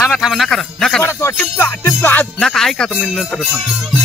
थांबा थांबा नका नका टिपका टिपका आज नका ऐका तुम्ही नंतर सांगतो.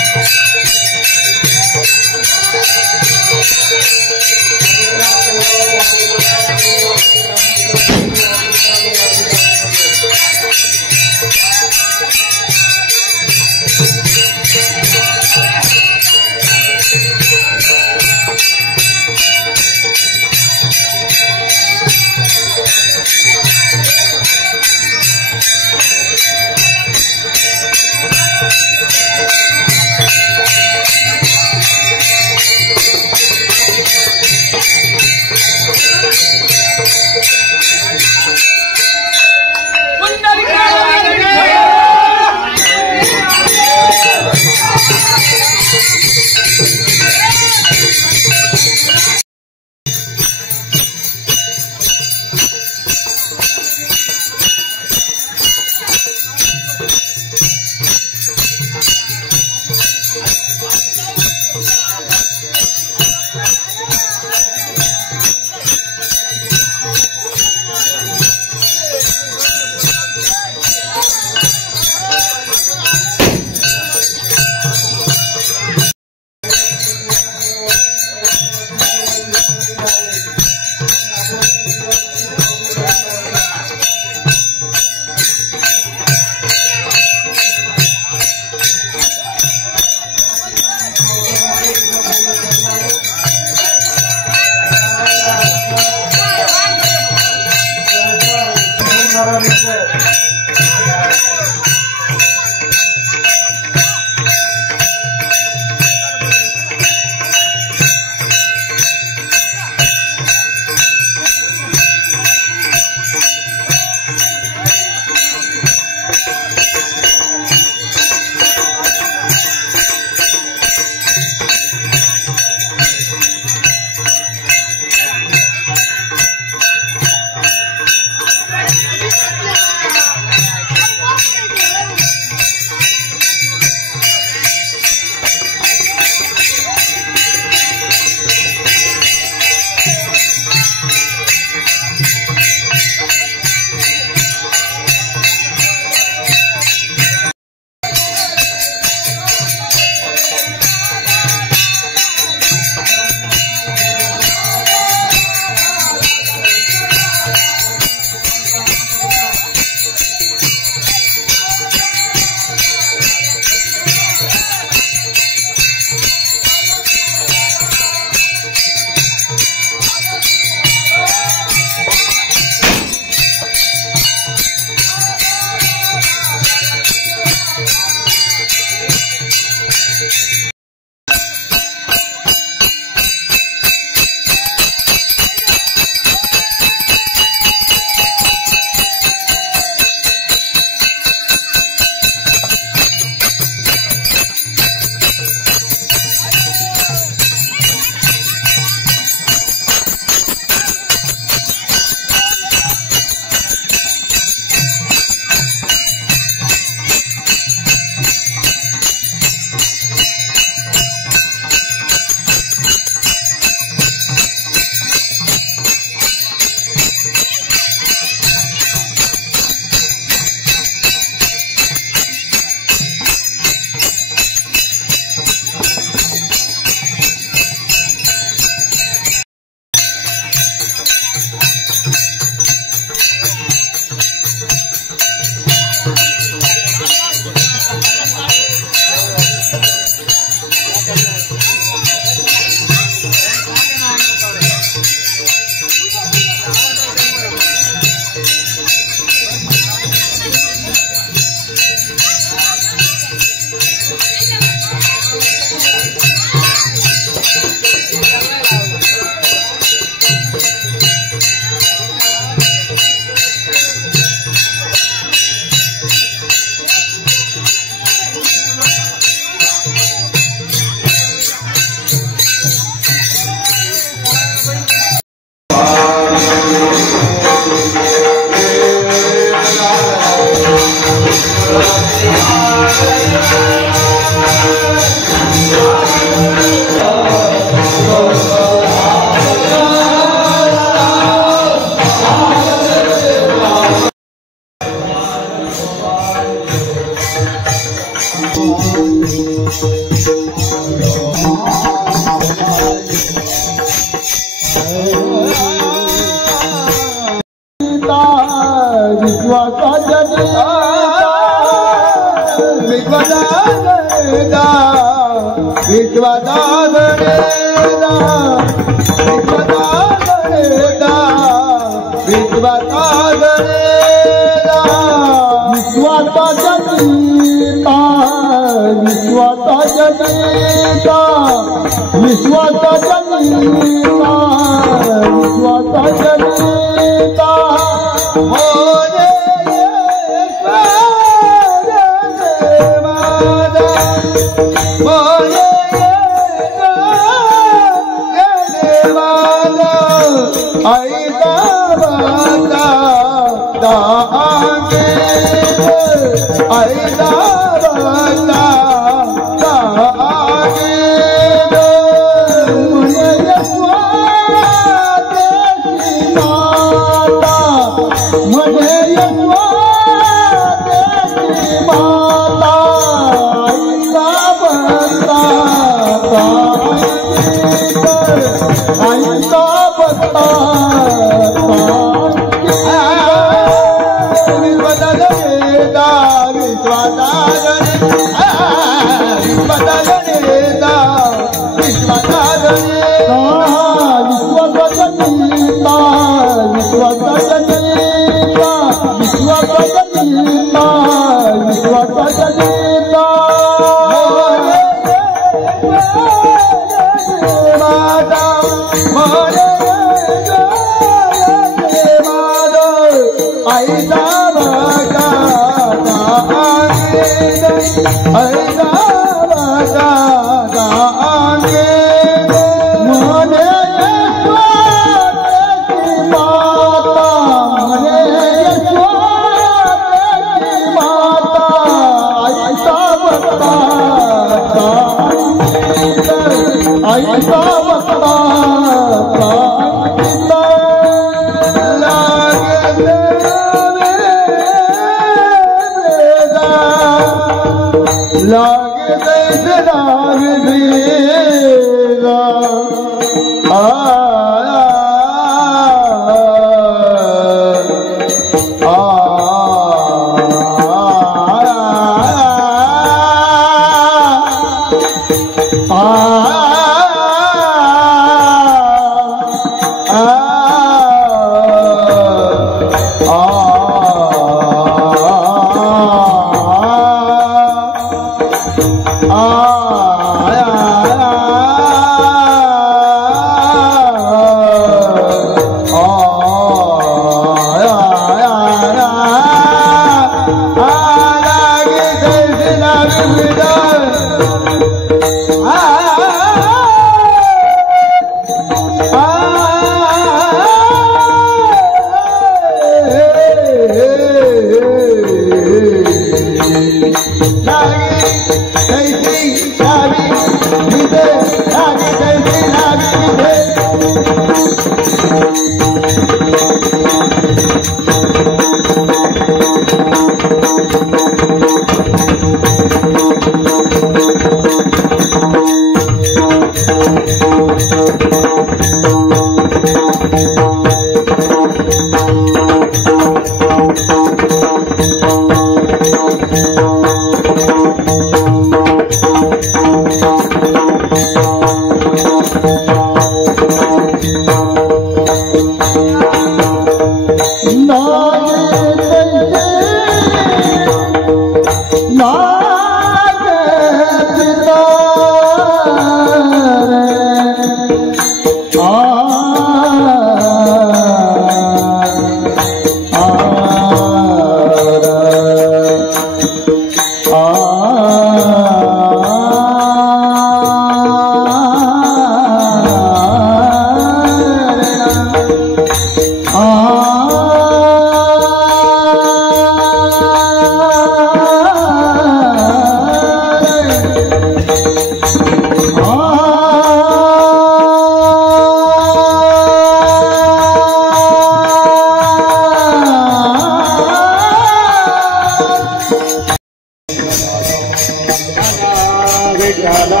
विठ्ठला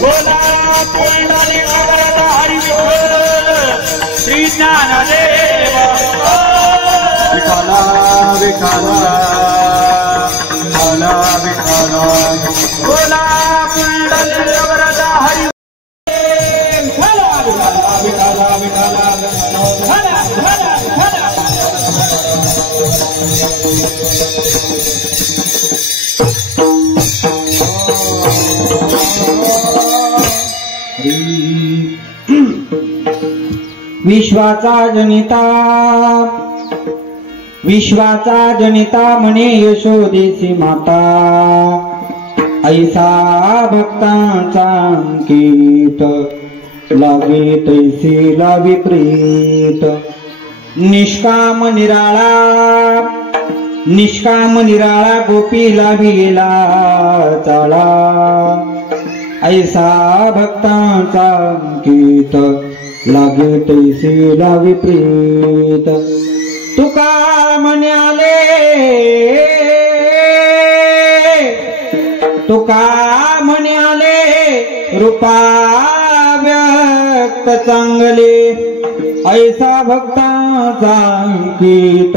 बोला पुंडलिक वरद हरी विठ्ठल श्री ज्ञानदेव विठ्ठला विठ्ठला विठ्ठला बोला पुंडलिक वरद हरी विश्वाचा जनिता म्हणे यशोदेची माता ऐसा भक्तांचा अंकित लागे तैसी लावी प्रीत निष्काम निराळा गोपीला भिला चाळा ऐसा भक्तांचा अंकित लागे तैसी लावी प्रीत तुका म्हणाले रूपा व्यक्त चांगले ऐसा भक्तांचा अंकित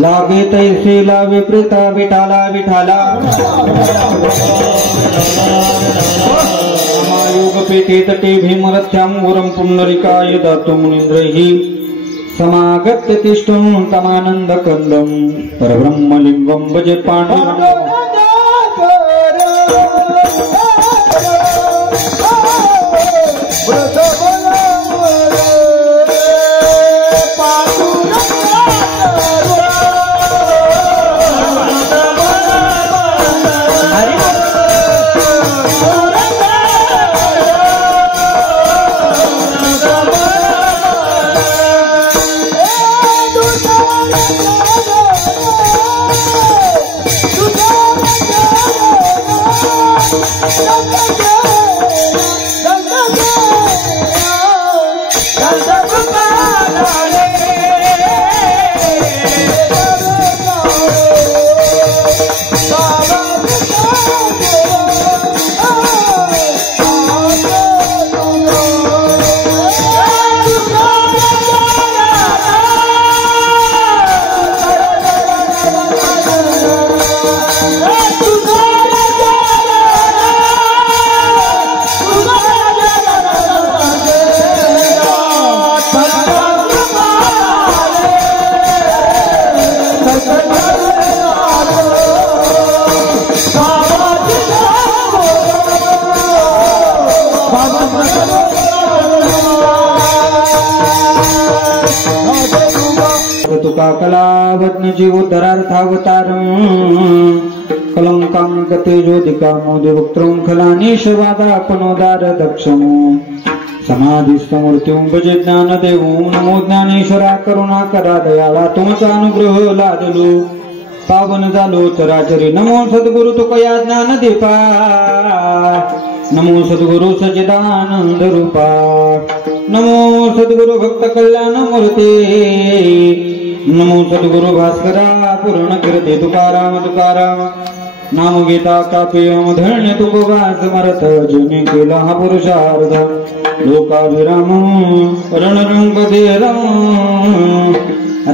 लागे तैसे लावे प्रीता विठाला विठाला योग पेटे तटे भीमरथ्यां वरं पुंडरीकाय दातु मुनीन्द्रैः समागत्य तिष्ठं तमानंद कंदं परब्रह्मलिंगं भजे पाण्डुरङ्गं तुका कलावत्न जीवोद्धरार्थावतारं कलंकां तेजोदिका मोदिवक्त्रं खलानीशवादापनोदार दक्षमो समाधिस्थमूर्त्युं भजे ज्ञानदेवो नमो ज्ञानेश्वरा करुणाकरा दयाळा तुमचा अनुग्रह लादलो पावन झालो चराचरी नमो सद्गुरु तुकया ज्ञानदीपा नमो सद्गुरु सच्चिदानंद रूपा नमो सद्गुरु भक्त कल्याण मूर्ती नमो सद्गुरु भास्करा पूर्ण कीर्ती तुकाराम तुकाराम नाम गीता काव्यम धन्य तुकोबा समर्थ जिने केला हा पुरुषार्थ लोकाभिराम रणरंगधीरं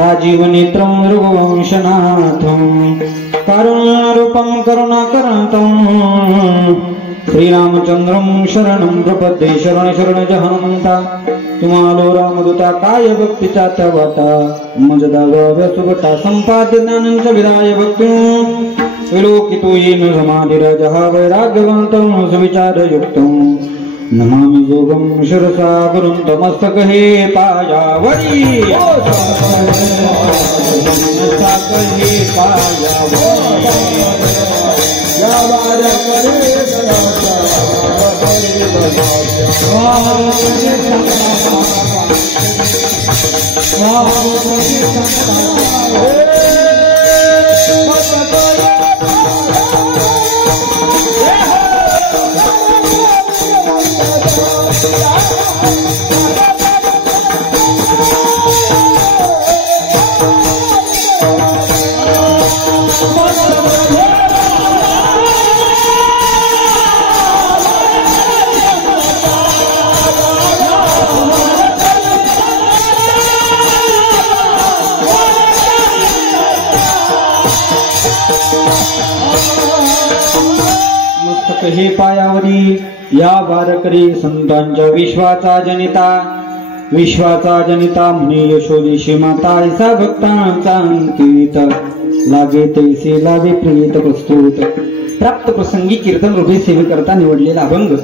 राजीव नेत्रं रघुवंशनाथं कारुण्यारूपं करुणाकरं श्रीरामचंद्रं शरणं प्रपद्ये शरण शरण हनुमंता तुम्हालो रामदूता काय भक्तीचा वाटा मजदा सुगता संपाद्य ज्ञानंच विदाय भक्ती विलोकितो येन समाधिरजः वैराग्यवन्तं सुविचारयुक्तं नमामि योगं शिरसा गुरुं तमस्तक हे पायावरी मस्तक हे पायावरी या वारकरी संतांच्या विश्वाचा जनिता म्हणे यशोदेशी माता ऐसा भक्तांचा अंकित लागे तैसे लागे प्रीत प्रस्तुत. प्राप्त प्रसंगी कीर्तन रूपी सेवेकरता निवडलेला अभंग.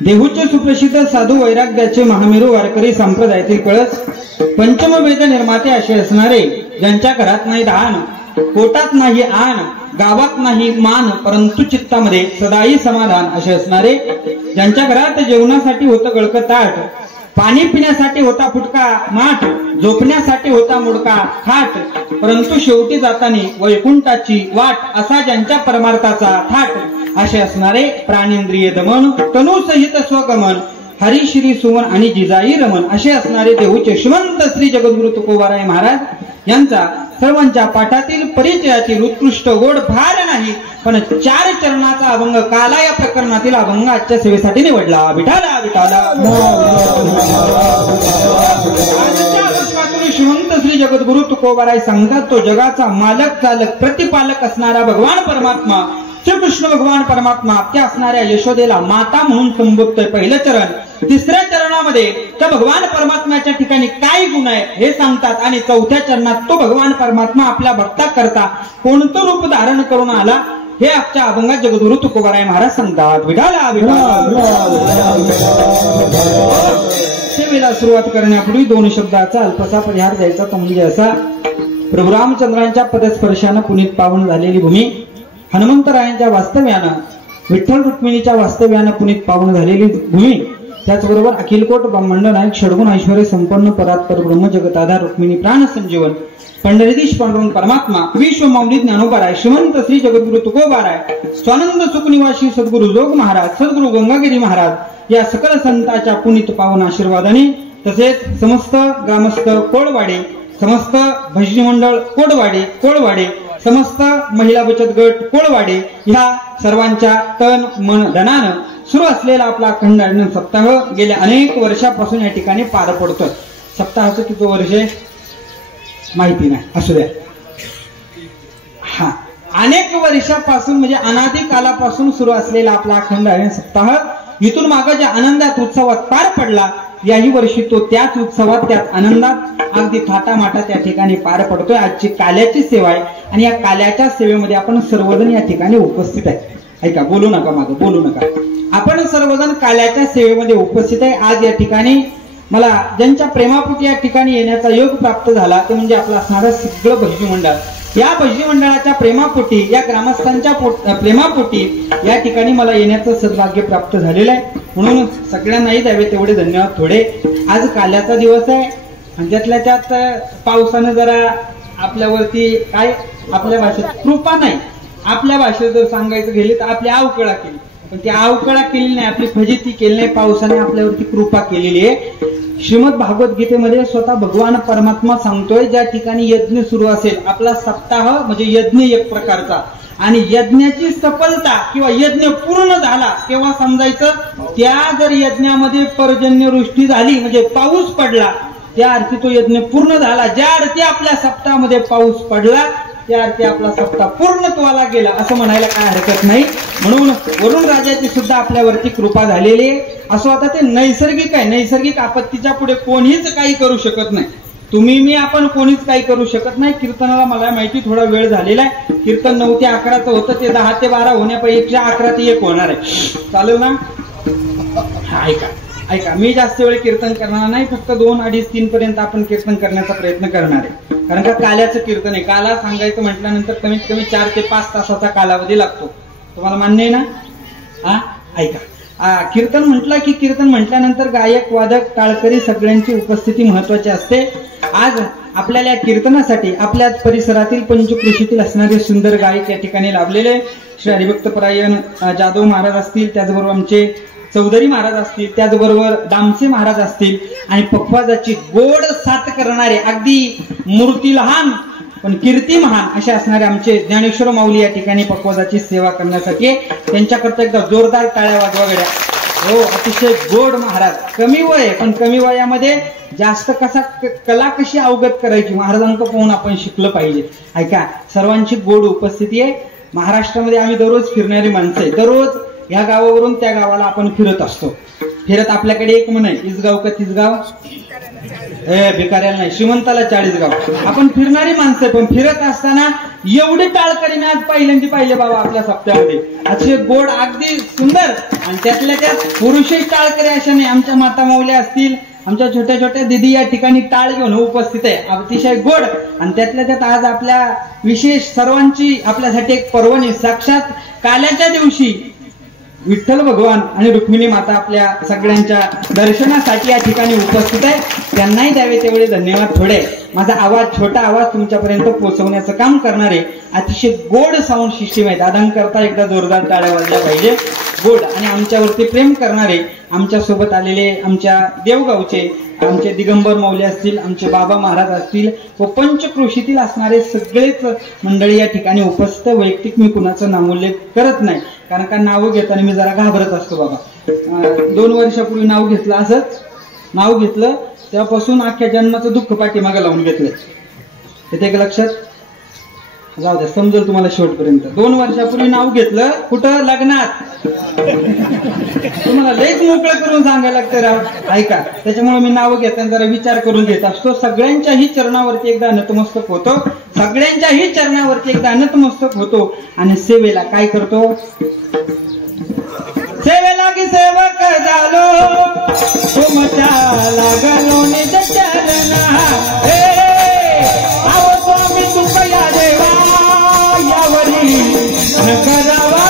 देहूचे सुप्रसिद्ध साधू वैराग्याचे महामेरू वारकरी संप्रदायातील कळस पंचम वेद निर्माते असे असणारे, ज्यांच्या घरात नाही दान, पोटात नाही आण, गावात नाही मान, परंतु चित्तामध्ये सदाई समाधान असे असणारे, ज्यांच्या घरात जेवणासाठी होतं गळकं ताट, पाणी पिण्यासाठी होता फुटका माठ, झोपण्यासाठी होता मुडका खाट, परंतु शेवटी जातानी वैकुंठाची वाट, असा ज्यांच्या परमार्थाचा थाट असे असणारे, प्राणेंद्रिय दमन, तनु सहित स्वगमन, हरी श्री सुमन आणि जिजाई रमन असे असणारे देहूचे श्रीमंत श्री जगद्गुरु तुकोबाराय महाराज यांचा सर्वांच्या पाठातील परिचयातील उत्कृष्ट गोड फार नाही, पण 4 चरणाचा अभंग काला या प्रकरणातील अभंग आजच्या सेवेसाठी निवडला. विठाला विठाला. श्रीमंत श्री जगद्गुरु तुकोबाराय सांगतात, तो जगाचा मालक चालक प्रतिपालक असणारा भगवान परमात्मा श्रीकृष्ण भगवान परमात्मा त्या असणाऱ्या यशोदेला माता म्हणून संबोधतोय. पहिलं चरण. तिसऱ्या चरणामध्ये त्या भगवान परमात्म्याच्या ठिकाणी काय गुण आहे हे सांगतात, आणि 4थ्या चरणात तो भगवान परमात्मा आपल्या भक्ता करता कोणतं रूप धारण करून आला हे आजच्या अभंगात जगद्गुरु तुकोबाराय महाराज सांगतात. विठाला सेवेला सुरुवात करण्यापूर्वी 2 शब्दाचा अल्पसा परिहार द्यायचा, तो म्हणजे असा. प्रभू रामचंद्रांच्या पदस्पर्शानं पुनीत पावन झालेली भूमी, हनुमंतरायांच्या वास्तव्यानं, विठ्ठल रुक्मिणीच्या वास्तव्यानं पुनीत पावन झालेली भूमी, त्याचबरोबर अखिलकोट ब्रह्मांड नायक षडगुण ऐश्वर्य संपन्न परात्पर ब्रह्म जगताधार रुक्मिणी प्राण संजीवन पंढरीधीश पांडुरंग परमात्मा विश्व मौलिक ज्ञानोबाराय श्रीमंत श्री जगद्गुरु तुकोबाराय स्वानंद सुखनिवासी सद्गुरु जोग महाराज सद्गुरु गंगागिरी महाराज या सकल संतांच्या पुनीत पावन आशीर्वादाने, तसेच समस्त ग्रामस्थ कोळवाडे, समस्त भजनी मंडळ कोळवाडे, समस्त महिला बचत गट कोळवाडे ह्या सर्वांच्या तन मन धनानं सुरू असलेला आपला अखंड आनंद सप्ताह गेल्या अनेक वर्षापासून या ठिकाणी पार पडतोय. सप्ताहाचं किती वर्ष माहिती नाही, असू द्या. अनेक वर्षापासून म्हणजे अनादी कालापासून सुरू असलेला आपला अखंड आनंद सप्ताह इथून मागे ज्या आनंदात उत्सवात पार पडला, याही वर्षी तो त्याच उत्सवात त्याच आनंदात अगदी थाटामाटा त्या ठिकाणी पार पडतोय. आजची काल्याची सेवा आहे आणि या काल्याच्या सेवेमध्ये आपण सर्वजण या ठिकाणी उपस्थित आहे. ऐका, बोलू नका, मागं बोलू नका. आपण सर्वजण काल्याच्या सेवेमध्ये उपस्थित आहे. आज या ठिकाणी मला ज्यांच्या प्रेमापोटी या ठिकाणी येण्याचा योग प्राप्त झाला ते म्हणजे आपलं असणारं सगळं भजनी मंडळ. या भजनी मंडळाच्या प्रेमापोटी, या ग्रामस्थांच्या प्रेमापोटी या ठिकाणी मला येण्याचं सद्भाग्य प्राप्त झालेलं आहे. म्हणून सगळ्यांनाही द्यावे तेवढे धन्यवाद. थोडे आज काल्याचा दिवस आहे आणि त्यातल्या त्यात पावसानं जरा आपल्यावरती काय आपल्या भाषेत कृपा नाही, आपल्या भाषेत जर सांगायचं गेले तर आपली अवकळा केली, पण ती अवकळा केली नाही, आपली फजिती केली नाही, पावसाने आपल्यावरती कृपा केलेली आहे. श्रीमद भागवत गीतेमध्ये स्वतः भगवान परमात्मा सांगतोय, ज्या ठिकाणी यज्ञ सुरू असेल, आपला सप्ताह म्हणजे यज्ञ एक प्रकारचा, आणि यज्ञाची सफलता किंवा यज्ञ पूर्ण झाला तेव्हा समजायचं त्या जर यज्ञामध्ये पर्जन्यवृष्टी झाली म्हणजे पाऊस पडला, त्या अर्थी तो यज्ञ पूर्ण झाला. ज्या अर्थी आपल्या सप्ताहामध्ये पाऊस पडला त्या अर्थी आपला सप्ताह पूर्णत्वाला गेला असं म्हणायला काय हरकत नाही. म्हणून वरुण राजाची सुद्धा आपल्यावरती कृपा झालेली आहे. असं आता ते नैसर्गिक आहे, नैसर्गिक आपत्तीच्या पुढे कोणीच काही करू शकत नाही. तुम्ही मी आपण कोणीच काही करू शकत नाही. कीर्तनाला मला माहिती थोडा वेळ झालेला आहे. कीर्तन 9 ते 11 होतं, ते 10 ते 12 होण्यापेक्षा 11 ते 1 होणार आहे. चालेल ना? ऐका, मी जास्त वेळ कीर्तन करणार नाही, फक्त 2, 2:30, 3 पर्यंत आपण कीर्तन करण्याचा प्रयत्न करणार आहे. कारण का काल्याचं कीर्तन आहे. काला सांगायचं म्हटल्यानंतर कमीत कमी 4 ते 5 तासाचा कालावधी लागतो. तुम्हाला मान्य आहे ना? ऐका, कीर्तन म्हटलं की कीर्तन म्हटल्यानंतर गायक वादक टाळकरी सगळ्यांची उपस्थिती महत्वाची असते. आज आपल्याला या कीर्तनासाठी आपल्या परिसरातील पंचकृषीतील असणारे सुंदर गायक या ठिकाणी लाभलेले श्री हरिभक्तपरायण जाधव महाराज असतील, त्याचबरोबर आमचे चौधरी महाराज असतील, त्याचबरोबर दामसे महाराज असतील, आणि पखवाजाची गोड साथ करणारे अगदी मूर्ती लहान पण कीर्ती महान असे असणारे आमचे ज्ञानेश्वर माऊली या ठिकाणी पखवाजाची सेवा करण्यासाठी. त्यांच्याकरता एकदा जोरदार टाळ्या वाजवा गड्या. हो, अतिशय गोड महाराज. कमी वय आहे पण कमी वयामध्ये जास्त कला कशी अवगत करायची महाराजांचं पाहून आपण शिकलं पाहिजे. ऐका, सर्वांची गोड उपस्थिती आहे. महाराष्ट्रामध्ये आम्ही दररोज फिरणारी माणसं आहे. दररोज या गावावरून त्या गावाला आपण फिरत असतो. फिरत आपल्याकडे एक म्हण आहे, इसगाव का तिसगाव, भिकाऱ्याला नाही, श्रीमंताला 40 गाव. आपण फिरणारी माणसं आहे, पण फिरत असताना एवढी टाळकरी मी आज पहिल्यांदा पाहिले बाबा आपल्या सप्त्यामध्ये. असे गोड अगदी सुंदर, आणि त्यातल्या त्यात पुरुषही टाळकरी अशा नाही. आमच्या माता माऊल्या असतील, आमच्या छोट्या छोट्या दिदी या ठिकाणी टाळ घेऊन उपस्थित आहे, अतिशय गोड. आणि त्यातल्या त्यात आज आपल्या विशेष सर्वांची आपल्यासाठी एक पर्वणी, साक्षात काल्याच्या दिवशी विठ्ठल भगवान आणि रुक्मिणी माता आपल्या सगळ्यांच्या दर्शनासाठी या ठिकाणी उपस्थित आहे. त्यांनाही द्यावे तेवढे धन्यवाद. थोडे माझा आवाज, छोटा आवाज तुमच्यापर्यंत पोहोचवण्याचं काम करणारे अतिशय गोड साऊंड सिस्टीम आहे. दादांकरता एकदा जोरदार टाळ्या वाजल्या पाहिजे. गोड आणि आमच्यावरती प्रेम करणारे आमच्या सोबत आलेले आमच्या देवगावचे आमचे दिगंबर माऊली असतील, आमचे बाबा महाराज असतील व पंचक्रोशीतील असणारे सगळेच मंडळी या ठिकाणी उपस्थित. वैयक्तिक मी कुणाचं नामोल्लेख करत नाही, कारण का नावं घेताना मी जरा घाबरत असतो बाबा. 2 वर्षापूर्वी नाव घेतलं, असंच नाव घेतलं, तेव्हापासून अख्ख्या जन्माचं दुःख पाठीमागे लावून घेतलं. येते एक लक्षात, जाऊ द्या, समजेल तुम्हाला शेवटपर्यंत. 2 वर्षापूर्वी नाव घेतलं, कुठं, लग्नात. तुम्हाला लयच मोकळं करून सांगायला लागतं राव, ऐका. त्याच्यामुळे मी नाव घेताना जरा विचार करून घेत असतो. सगळ्यांच्याही चरणावरती एकदा नतमस्तक होतो, सगळ्यांच्याही चरणावरती एकदा नतमस्तक होतो आणि सेवेला काय करतो, सेवेला की सेवक झालो तुमच्या लागलो निज चरणा. आहो स्वामी तुकया देवा यावरी न करावा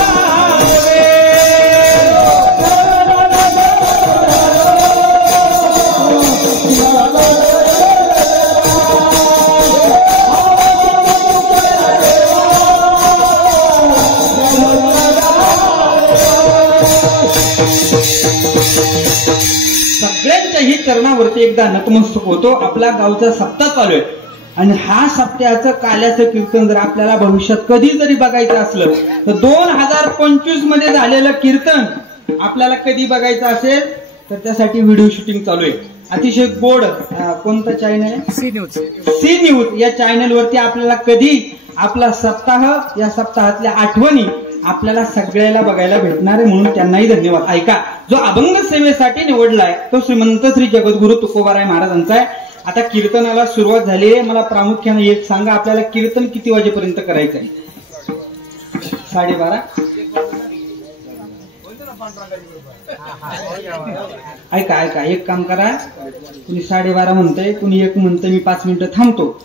सगळ्यांच्याही चरणावरती एकदा नतमस्तक होतो. आपला गावचा सप्ताह चालू आहे आणि हा सप्त्याचं काल्याचं कीर्तन जर आपल्याला भविष्यात कधी जरी बघायचं असलं तर 2025 मध्ये झालेलं कीर्तन आपल्याला कधी बघायचं असेल तर त्यासाठी व्हिडिओ शूटिंग चालू आहे. अतिशय गोड, कोणतं चॅनल आहे, सी न्यूज या चॅनलवरती आपल्याला कधी आपला सप्ताह, या सप्ताहातल्या आठवणी आपल्याला सगळ्याला बघायला भेटणार आहे, म्हणून त्यांनाही धन्यवाद. ऐका, जो अभंग सेवेसाठी निवडलाय तो श्रीमंत श्री जगद्गुरु तुकोबाराय महाराजांचा आहे. आता कीर्तनाला सुरुवात झाली आहे. मला प्रामुख्याने एक सांगा, आपल्याला कीर्तन किती वाजेपर्यंत करायचं आहे? 12:30. ऐका, एक काम करा, कुणी 12:30 म्हणतंय, कुणी 1 म्हणतंय, मी 5 मिनिटं थांबतो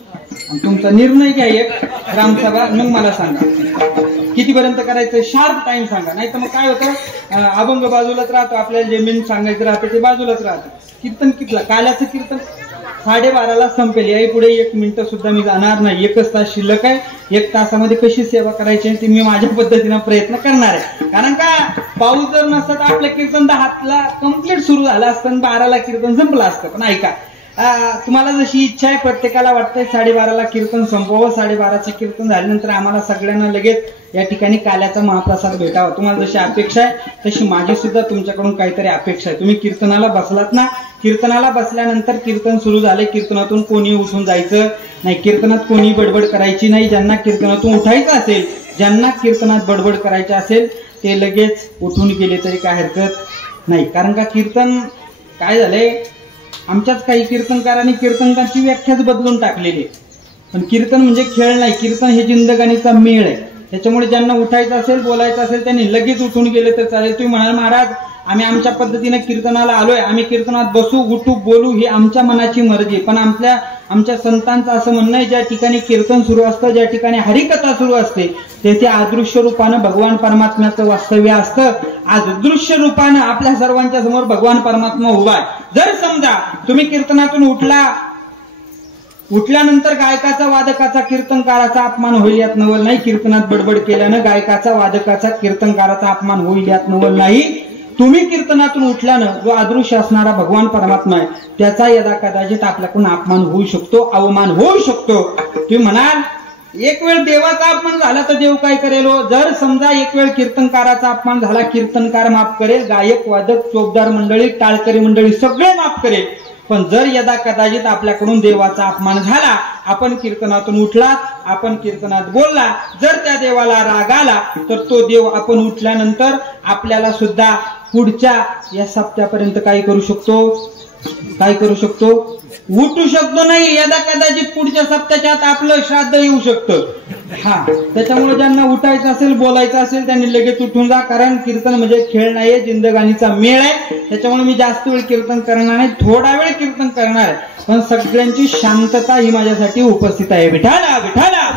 आणि तुमचा निर्णय घ्या. एक ग्रामसभा, मग मला सांगा कितीपर्यंत करायचं, शार्प टाइम सांगा. नाही तर मग काय होतं, अभंग बाजूलाच राहतो, आपल्याला जे मेन सांगायचं राहतं ते बाजूलाच राहतं. कीर्तन कितला, काल्याचं कीर्तन 12:30ला संपेल. याही पुढे 1 मिनिटं सुद्धा मी जाणार नाही. 1 तास शिल्लक आहे. 1 तासामध्ये कशी सेवा करायची ते मी माझ्या पद्धतीनं प्रयत्न करणार आहे. कारण का पाऊस जर नसता तर आपलं कीर्तन 10ला कम्प्लीट सुरू झालं असतं, 12ला कीर्तन संपलं असतं. पण ऐका, तुम्हाला जशी इच्छा आहे, प्रत्येकाला वाटतंय 12:30ला कीर्तन संपवावं. 12:30चं कीर्तन झाल्यानंतर आम्हाला सगळ्यांना लगेच या ठिकाणी काल्याचा महाप्रसाद भेटावा. तुम्हाला जशी अपेक्षा आहे तशी माझी सुद्धा तुमच्याकडून काहीतरी अपेक्षा आहे. तुम्ही कीर्तनाला बसलात ना, कीर्तनाला बसल्यानंतर कीर्तन सुरू झाले, कीर्तनातून कोणी उठून जायचं नाही, कीर्तनात कोणी बडबड करायची नाही. ज्यांना कीर्तनातून उठायचं असेल, ज्यांना कीर्तनात बडबड करायची असेल ते लगेच उठून गेले तरी काय हरकत नाही. कारण का कीर्तन काय झालंय, आमच्याच काही कीर्तनकारांनी कीर्तनकांची व्याख्याच बदलून टाकलेली आहे. पण कीर्तन म्हणजे खेळ नाही, कीर्तन हे जिंदगानीचा मेळ आहे. त्याच्यामुळे ज्यांना उठायचं असेल, बोलायचं असेल त्यांनी लगेच उठून गेले तर चालेल. तुम्ही म्हणाल महाराज आम्ही आमच्या पद्धतीने कीर्तनाला आलोय, आम्ही कीर्तनात बसू, उठू, बोलू, ही आमच्या मनाची मर्जी. पण आमच्या संतांचं असं म्हणणं आहे, ज्या ठिकाणी कीर्तन सुरू असतं, ज्या ठिकाणी हरिकथा सुरू असते तेथे अदृश्य रूपानं भगवान परमात्म्याचं वास्तव्य असतं. आज दृश्य रूपानं आपल्या सर्वांच्या समोर भगवान परमात्मा उभा आहे. जर समजा तुम्ही कीर्तनातून उठल्यानंतर गायकाचा, वादकाचा, कीर्तनकाराचा अपमान होईल यात नवल नाही. कीर्तनात बडबड केल्यानं गायकाचा, वादकाचा, कीर्तनकाराचा अपमान होईल यात नवल नाही. तुम्ही कीर्तनातून उठल्यानं जो अदृश्य असणारा भगवान परमात्मा आहे त्याचा यदा कदाचित आपल्याकडून अपमान होऊ शकतो, अवमान होऊ शकतो. तुम्ही म्हणाल एक वेळ देवाचा अपमान झाला तर देव काय करेल? जर समजा एक वेळ कीर्तनकाराचा अपमान झाला, कीर्तनकार माफ करेल, गायक, वादक, चोपदार मंडळी, टाळकरी मंडळी सगळे माफ करेल. पण जर यदा कदाचित आपल्याकडून देवाचा अपमान झाला, आपण कीर्तनातून उठलात, आपण कीर्तनात बोलला, जर त्या देवाला राग आला तर तो देव आपण उठल्यानंतर आपल्याला सुद्धा पुढच्या या सप्त्यापर्यंत काय करू शकतो उठू शकतो नाही, यदा कदाचित पुढच्या सप्त्याच्या आत आपलं श्राद्ध येऊ शकतं. हा, त्याच्यामुळे ज्यांना उठायचं असेल, बोलायचं असेल त्यांनी लगेच उठून जा, कारण कीर्तन म्हणजे खेळ नाहीये, जिंदगानीचा मेळ आहे. त्याच्यामुळे मी जास्त वेळ कीर्तन करणार नाही, थोडा वेळ कीर्तन करणार आहे, पण सगळ्यांची शांतता ही माझ्यासाठी उपस्थित आहे. विठाला विठाला.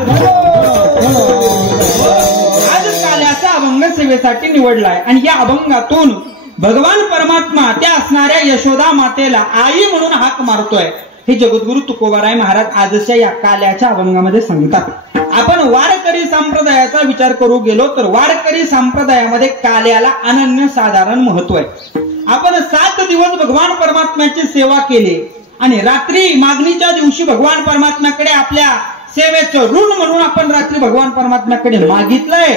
आज काल्याचा अभंग सेवेसाठी निवडलाय आणि या अभंगातून भगवान परमात्मा त्या असणाऱ्या यशोदा मातेला आई म्हणून हाक मारतोय. हे जगद्गुरु तुकोबाराय महाराज आजच्या या काल्याच्या अभंगामध्ये सांगतात. आपण वारकरी संप्रदायाचा विचार करू गेलो तर वारकरी संप्रदायामध्ये काल्याला अनन्य साधारण महत्व आहे. आपण 7 दिवस भगवान परमात्म्याची सेवा केली आणि रात्री मागणीच्या दिवशी भगवान परमात्म्याकडे आपल्या सेवेचं ऋण म्हणून आपण रात्री भगवान परमात्म्याकडे मागितलंय,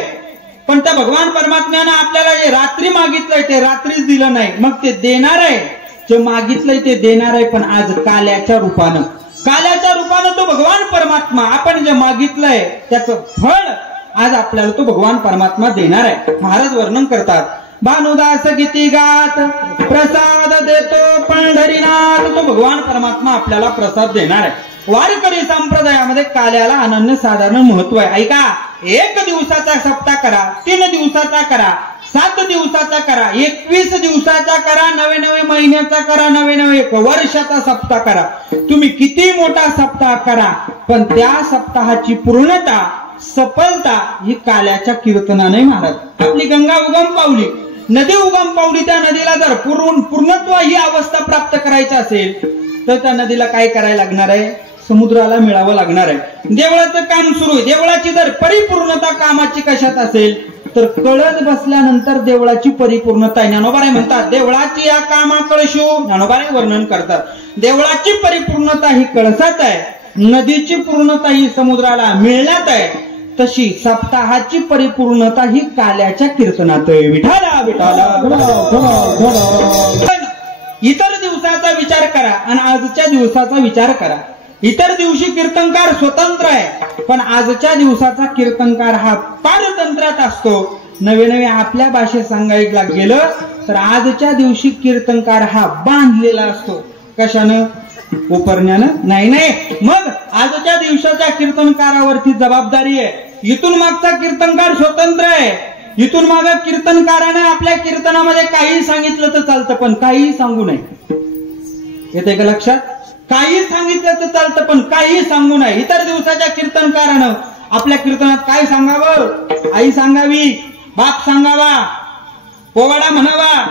पण त्या भगवान परमात्म्यानं आपल्याला जे रात्री मागितलंय ते रात्रीच दिलं नाही, मग ते देणार आहे, जे मागितलंय ते देणार आहे, पण आज काल्याच्या रूपानं तो भगवान परमात्मा आपण जे मागितलंय त्याचं फळ आज आपल्याला तो भगवान परमात्मा देणार आहे. महाराज वर्णन करतात, भानुदास गीती गात प्रसाद देतो पंढरीनाथ. तो भगवान परमात्मा आपल्याला प्रसाद देणार आहे. वारकरी संप्रदायामध्ये काल्याला अनन्य साधारण महत्व आहे. ऐका, 1 दिवसाचा सप्ताह करा, 3 दिवसाचा करा, 7 दिवसाचा करा, 21 दिवसाचा करा, 99 महिन्याचा करा, 99 वर्षाचा सप्ताह करा, तुम्ही किती मोठा सप्ताह करा, पण त्या सप्ताहाची पूर्णता, सफलता ही काल्याच्या कीर्तनाने महाराज. आपली गंगा उगम पावली, नदी उगम पावली, त्या नदीला जर पूर्णत्व ही अवस्था प्राप्त करायची असेल तर त्या नदीला काय करायला लागणार आहे? समुद्राला मिळावं लागणार आहे. देवळाचं काम सुरू आहे, देवळाची जर परिपूर्णता कामाची कशात असेल तर कळस बसल्यानंतर देवळाची परिपूर्णता आहे. ज्ञानोबाराय म्हणतात, देवळाची या कामा कळशू, ज्ञानोबाराय वर्णन करतात, देवळाची परिपूर्णता ही कळसात आहे, नदीची पूर्णता ही समुद्राला मिळण्यात आहे, तशी सप्ताहाची परिपूर्णता ही काल्याच्या कीर्तनात आहे. विठाला विठाला. इतर दिवसाचा विचार करा आणि आजच्या दिवसाचा विचार करा. इतर दिवशी कीर्तनकार स्वतंत्र आहे, पण आजच्या दिवसाचा कीर्तनकार हा पारतंत्र्यात असतो. नवे आपल्या भाषेत सांगायला गेलं तर आजच्या दिवशी कीर्तनकार हा बांधलेला असतो. कशानं? उपरण्यानं नाही. मग आजच्या दिवसाच्या कीर्तनकारावरती जबाबदारी आहे. इथून मागचा कीर्तनकार स्वतंत्र आहे. इथून माग कीर्तनकाराने आपल्या कीर्तनामध्ये काही सांगितलं तर चालतं, पण काही सांगू नये. येते का लक्षात? काही सांगितलं तर चालतं, पण काही सांगू नये. इतर दिवसाच्या कीर्तनकारानं आपल्या कीर्तनात काय सांगावं? आई सांगावी, बाप सांगावा, पोवाडा म्हणावा,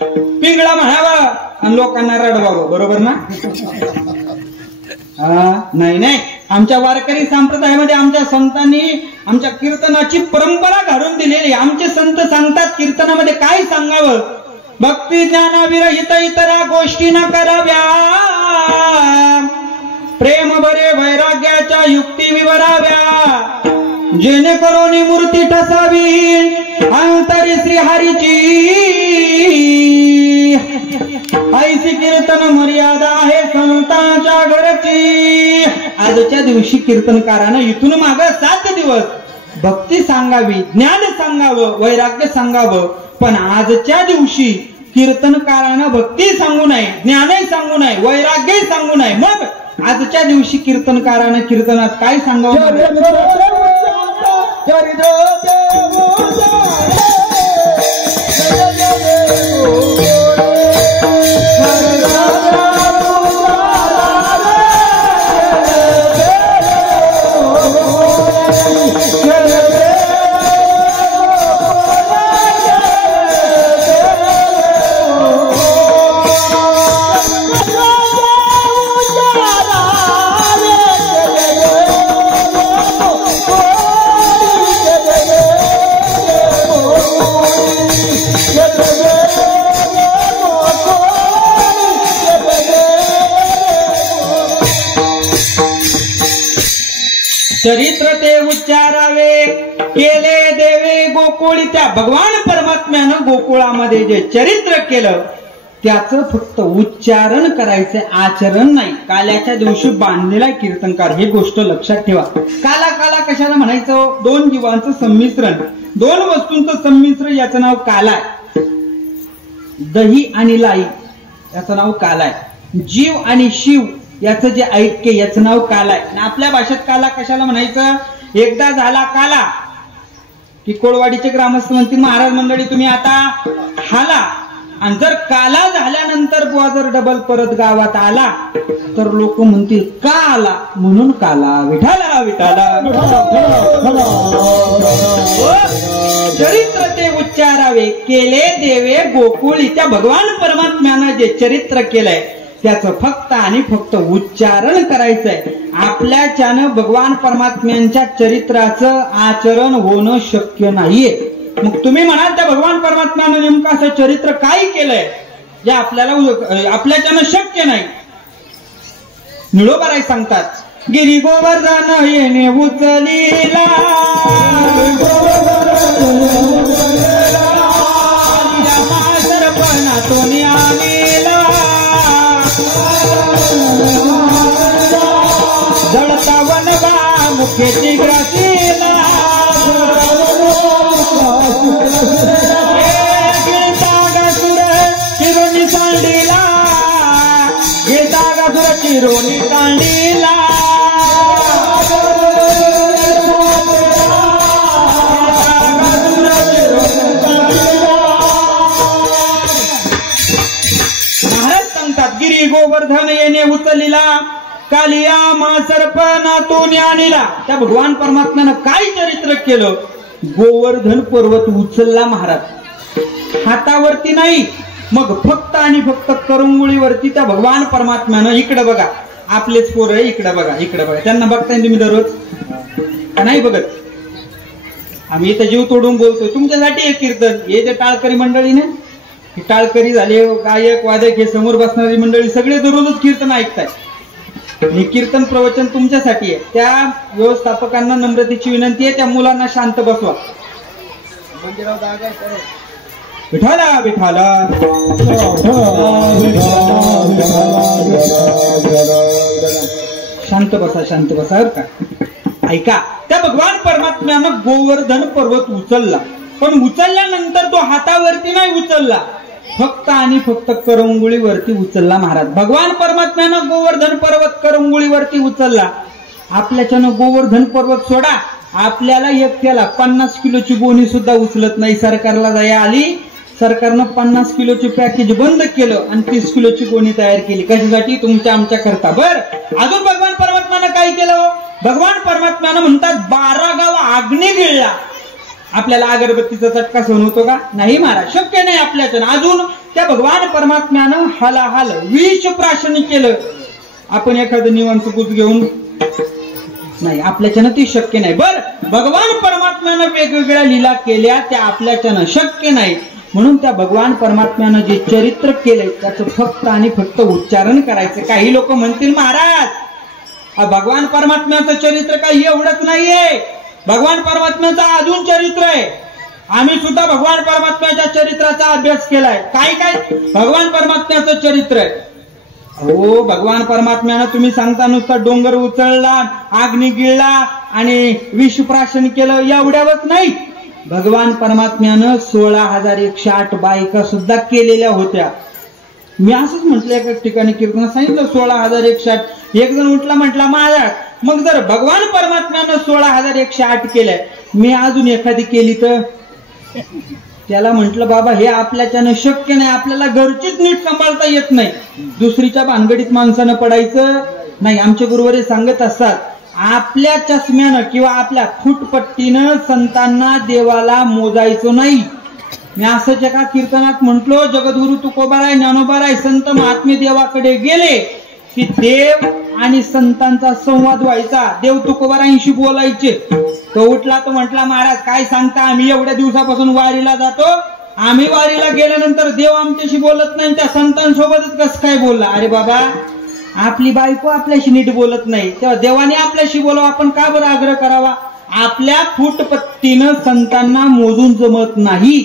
पिंगळा म्हणावा आणि लोकांना रडवावं. बरोबर ना? नाही. आमच्या वारकरी संप्रदायामध्ये आमच्या संतांनी आमच्या कीर्तनाची परंपरा घालून दिलेली. आमचे संत सांगतात कीर्तनामध्ये काय सांगावं? भक्ती ज्ञानाविरहित इतरा गोष्टी न कराव्या, प्रेम बरे वैराग्याच्या युक्ती विवराव्या, जेणेकरून मूर्ती ठसावी अंतरी श्रीहरीची, ऐसी कीर्तन मर्यादा आहे संतांच्या घरची. आजच्या दिवशी कीर्तनकारानं इथून माग 7 दिवस भक्ती सांगावी, ज्ञान सांगावं, वैराग्य सांगावं, पण आजच्या दिवशी कीर्तनकारानं भक्ती सांगू नये, ज्ञानही सांगू नये, वैराग्यही सांगू नये. मग आजच्या दिवशी कीर्तनकारानं कीर्तनात काय सांगावं? चरित्र ते उच्चारावे केले देवे गोकुळी. त्या भगवान परमात्म्यानं गोकुळामध्ये जे चरित्र केलं त्याचं फक्त उच्चारण करायचंय, आचरण नाही. काल्याच्या दिवशी बांधलेला कीर्तनकार, हे गोष्ट लक्षात ठेवा. काला काला कशाला म्हणायचं? दोन जीवांचं संमिश्रण, दोन वस्तूंचं संमिश्रण, याचं नाव काला आहे. दही आणि लाई याचं नाव काला आहे. जीव आणि शिव याचं जे ऐक्य, याचं नाव काला आहे. आपल्या भाषेत काला कशाला म्हणायचं? एकदा झाला काला की कोळवाडीचे ग्रामस्थ म्हणतील, महाराज मंडळी तुम्ही आता हाला. आणि जर काला झाल्यानंतर बुवा जर डबल परत गावात आला तर लोक म्हणतील का आला, म्हणून काला. विठाला विठाला चरित्र ते उच्चारावे, केले देवे गोकुळी. त्या भगवान परमात्म्यानं जे चरित्र केलंय त्याचं फक्त आणि फक्त उच्चारण करायचंय. आपल्याच्यानं भगवान परमात्म्यांच्या चरित्राचं आचरण होणं शक्य नाहीये. मग तुम्ही म्हणाल त्या भगवान परमात्म्यानं नेमकं असं चरित्र काय केलंय जे आपल्याच्यानं शक्य नाही? निळोबाराय सांगतात, गिरी गोवर्धन येणे उचलीला, सरपणातून आलेला, जळता वनवा मुखेची ग्रासीला, चिरोनी सांडीला, घेता गासुर चिरोनी सांडीला, महाराज सांगतात, गिरी गोवर्धन येणे उचलीला, कालिया मा सरपणातून आणीला. त्या भगवान परमात्म्यानं काय चरित्र केलं? गोवर्धन पर्वत उचलला महाराज, हातावरती नाही, मग फक्त आणि फक्त करंगुळीवरती त्या भगवान परमात्म्यानं. इकडे बघा, आपलेच पोर आहे, इकडे बघा, इकडे बघा. त्यांना बघताय तुम्ही दररोज नाही बघत? आम्ही इथं जीव तोडून बोलतोय तुमच्यासाठी हे कीर्तन. हे जे टाळकरी मंडळीने, टाळकरी झाले, गायक वादक, हे समोर बसणारी मंडळी सगळे दररोजच कीर्तन ऐकताय. हे कीर्तन प्रवचन तुमच्यासाठी आहे. त्या व्यवस्थापकांना नम्रतेची विनंती आहे, त्या मुलांना शांत बसवा. विठाला विठाला शांत बसा, शांत बसा. का ऐका, त्या भगवान परमात्म्यानं गोवर्धन पर्वत उचलला, पण उचलल्यानंतर तो हातावरती नाही उचलला, फक्त आणि फक्त करंगुळीवरती उचलला महाराज. भगवान परमात्म्यानं गोवर्धन पर्वत करंगुळीवरती उचलला. आपल्याच्यानं गोवर्धन पर्वत सोडा, आपल्याला एकट्याला 50 किलोची गोणी सुद्धा उचलत नाही. सरकारला दया आली, सरकारनं 50 किलोची पॅकेज बंद केलं आणि 30 किलोची गोणी तयार केली. कशासाठी? तुमच्या आमच्या करता. बर, अजून भगवान परमात्म्यानं काय केलं? भगवान परमात्म्यानं म्हणतात 12 गाव अग्नी गिळला. आपल्याला अगरबत्तीचा चटका सहन होतो का? नाही महाराज, शक्य नाही आपल्याच्यानं. अजून त्या भगवान परमात्म्यानं हालाहाल विष प्राशन केलं. आपण एखादं निवांत गुज घेऊन नाही, आपल्याच्यानं ती शक्य नाही. बर, भगवान परमात्म्यानं वेगवेगळ्या लीला केल्या, त्या आपल्याच्यानं शक्य नाही. म्हणून त्या भगवान परमात्म्यानं जे चरित्र केलंय त्याचं फक्त आणि फक्त उच्चारण करायचं. काही लोक म्हणतील महाराज भगवान परमात्म्याचं चरित्र काही एवढंच नाहीये, भगवान परमात्म्याचं अजून चरित्र आहे. आम्ही सुद्धा भगवान परमात्म्याच्या चरित्राचा अभ्यास केलाय. काय काय भगवान परमात्म्याचं चरित्र आहे? हो, भगवान परमात्म्यानं तुम्ही सांगता नुसतं डोंगर उचलला, अग्नी गिळला आणि विषप्राशन केलं, एवढ्यावरच नाही. भगवान परमात्म्यानं 16,108 बायका सुद्धा केलेल्या होत्या. मी असंच म्हटलं एका ठिकाणी कीर्तनात सांगितलं 16,108. एक जण उठला म्हटला महाराज, मग जर भगवान परमात्म्यानं 16,108 केलंय, मी अजून एखादी केली तर? त्याला म्हटलं बाबा हे आपल्याच्यानं शक्य नाही, आपल्याला घरचीच नीट सांभाळता येत नाही. दुसरीच्या भानगडीत माणसानं पडायचं नाही. आमचे गुरुवारी सांगत असतात, आपल्या चष्म्यानं किंवा आपल्या फुटपट्टीनं संतांना देवाला मोजायचं नाही. मी असंच एका कीर्तनात म्हटलो, जगद्गुरु तुकोबाराय, ज्ञानोबाराय, संत महात्मे देवाकडे गेले की देव आणि संतांचा संवाद व्हायचा. देव तुकोबारायांशी बोलायचे. तो उठला तो म्हटला महाराज काय सांगता, आम्ही एवढ्या दिवसापासून वारीला जातो, आम्ही वारीला गेल्यानंतर देव आमच्याशी बोलत नाही, त्या संतांसोबतच कसं काय बोलला? अरे बाबा, आपली बायको आपल्याशी नीट बोलत नाही, तेव्हा देवाने आपल्याशी बोलावं, आपण का बरं आग्रह करावा? आपल्या फुटपत्तीनं संतांना मोजून जमत नाही.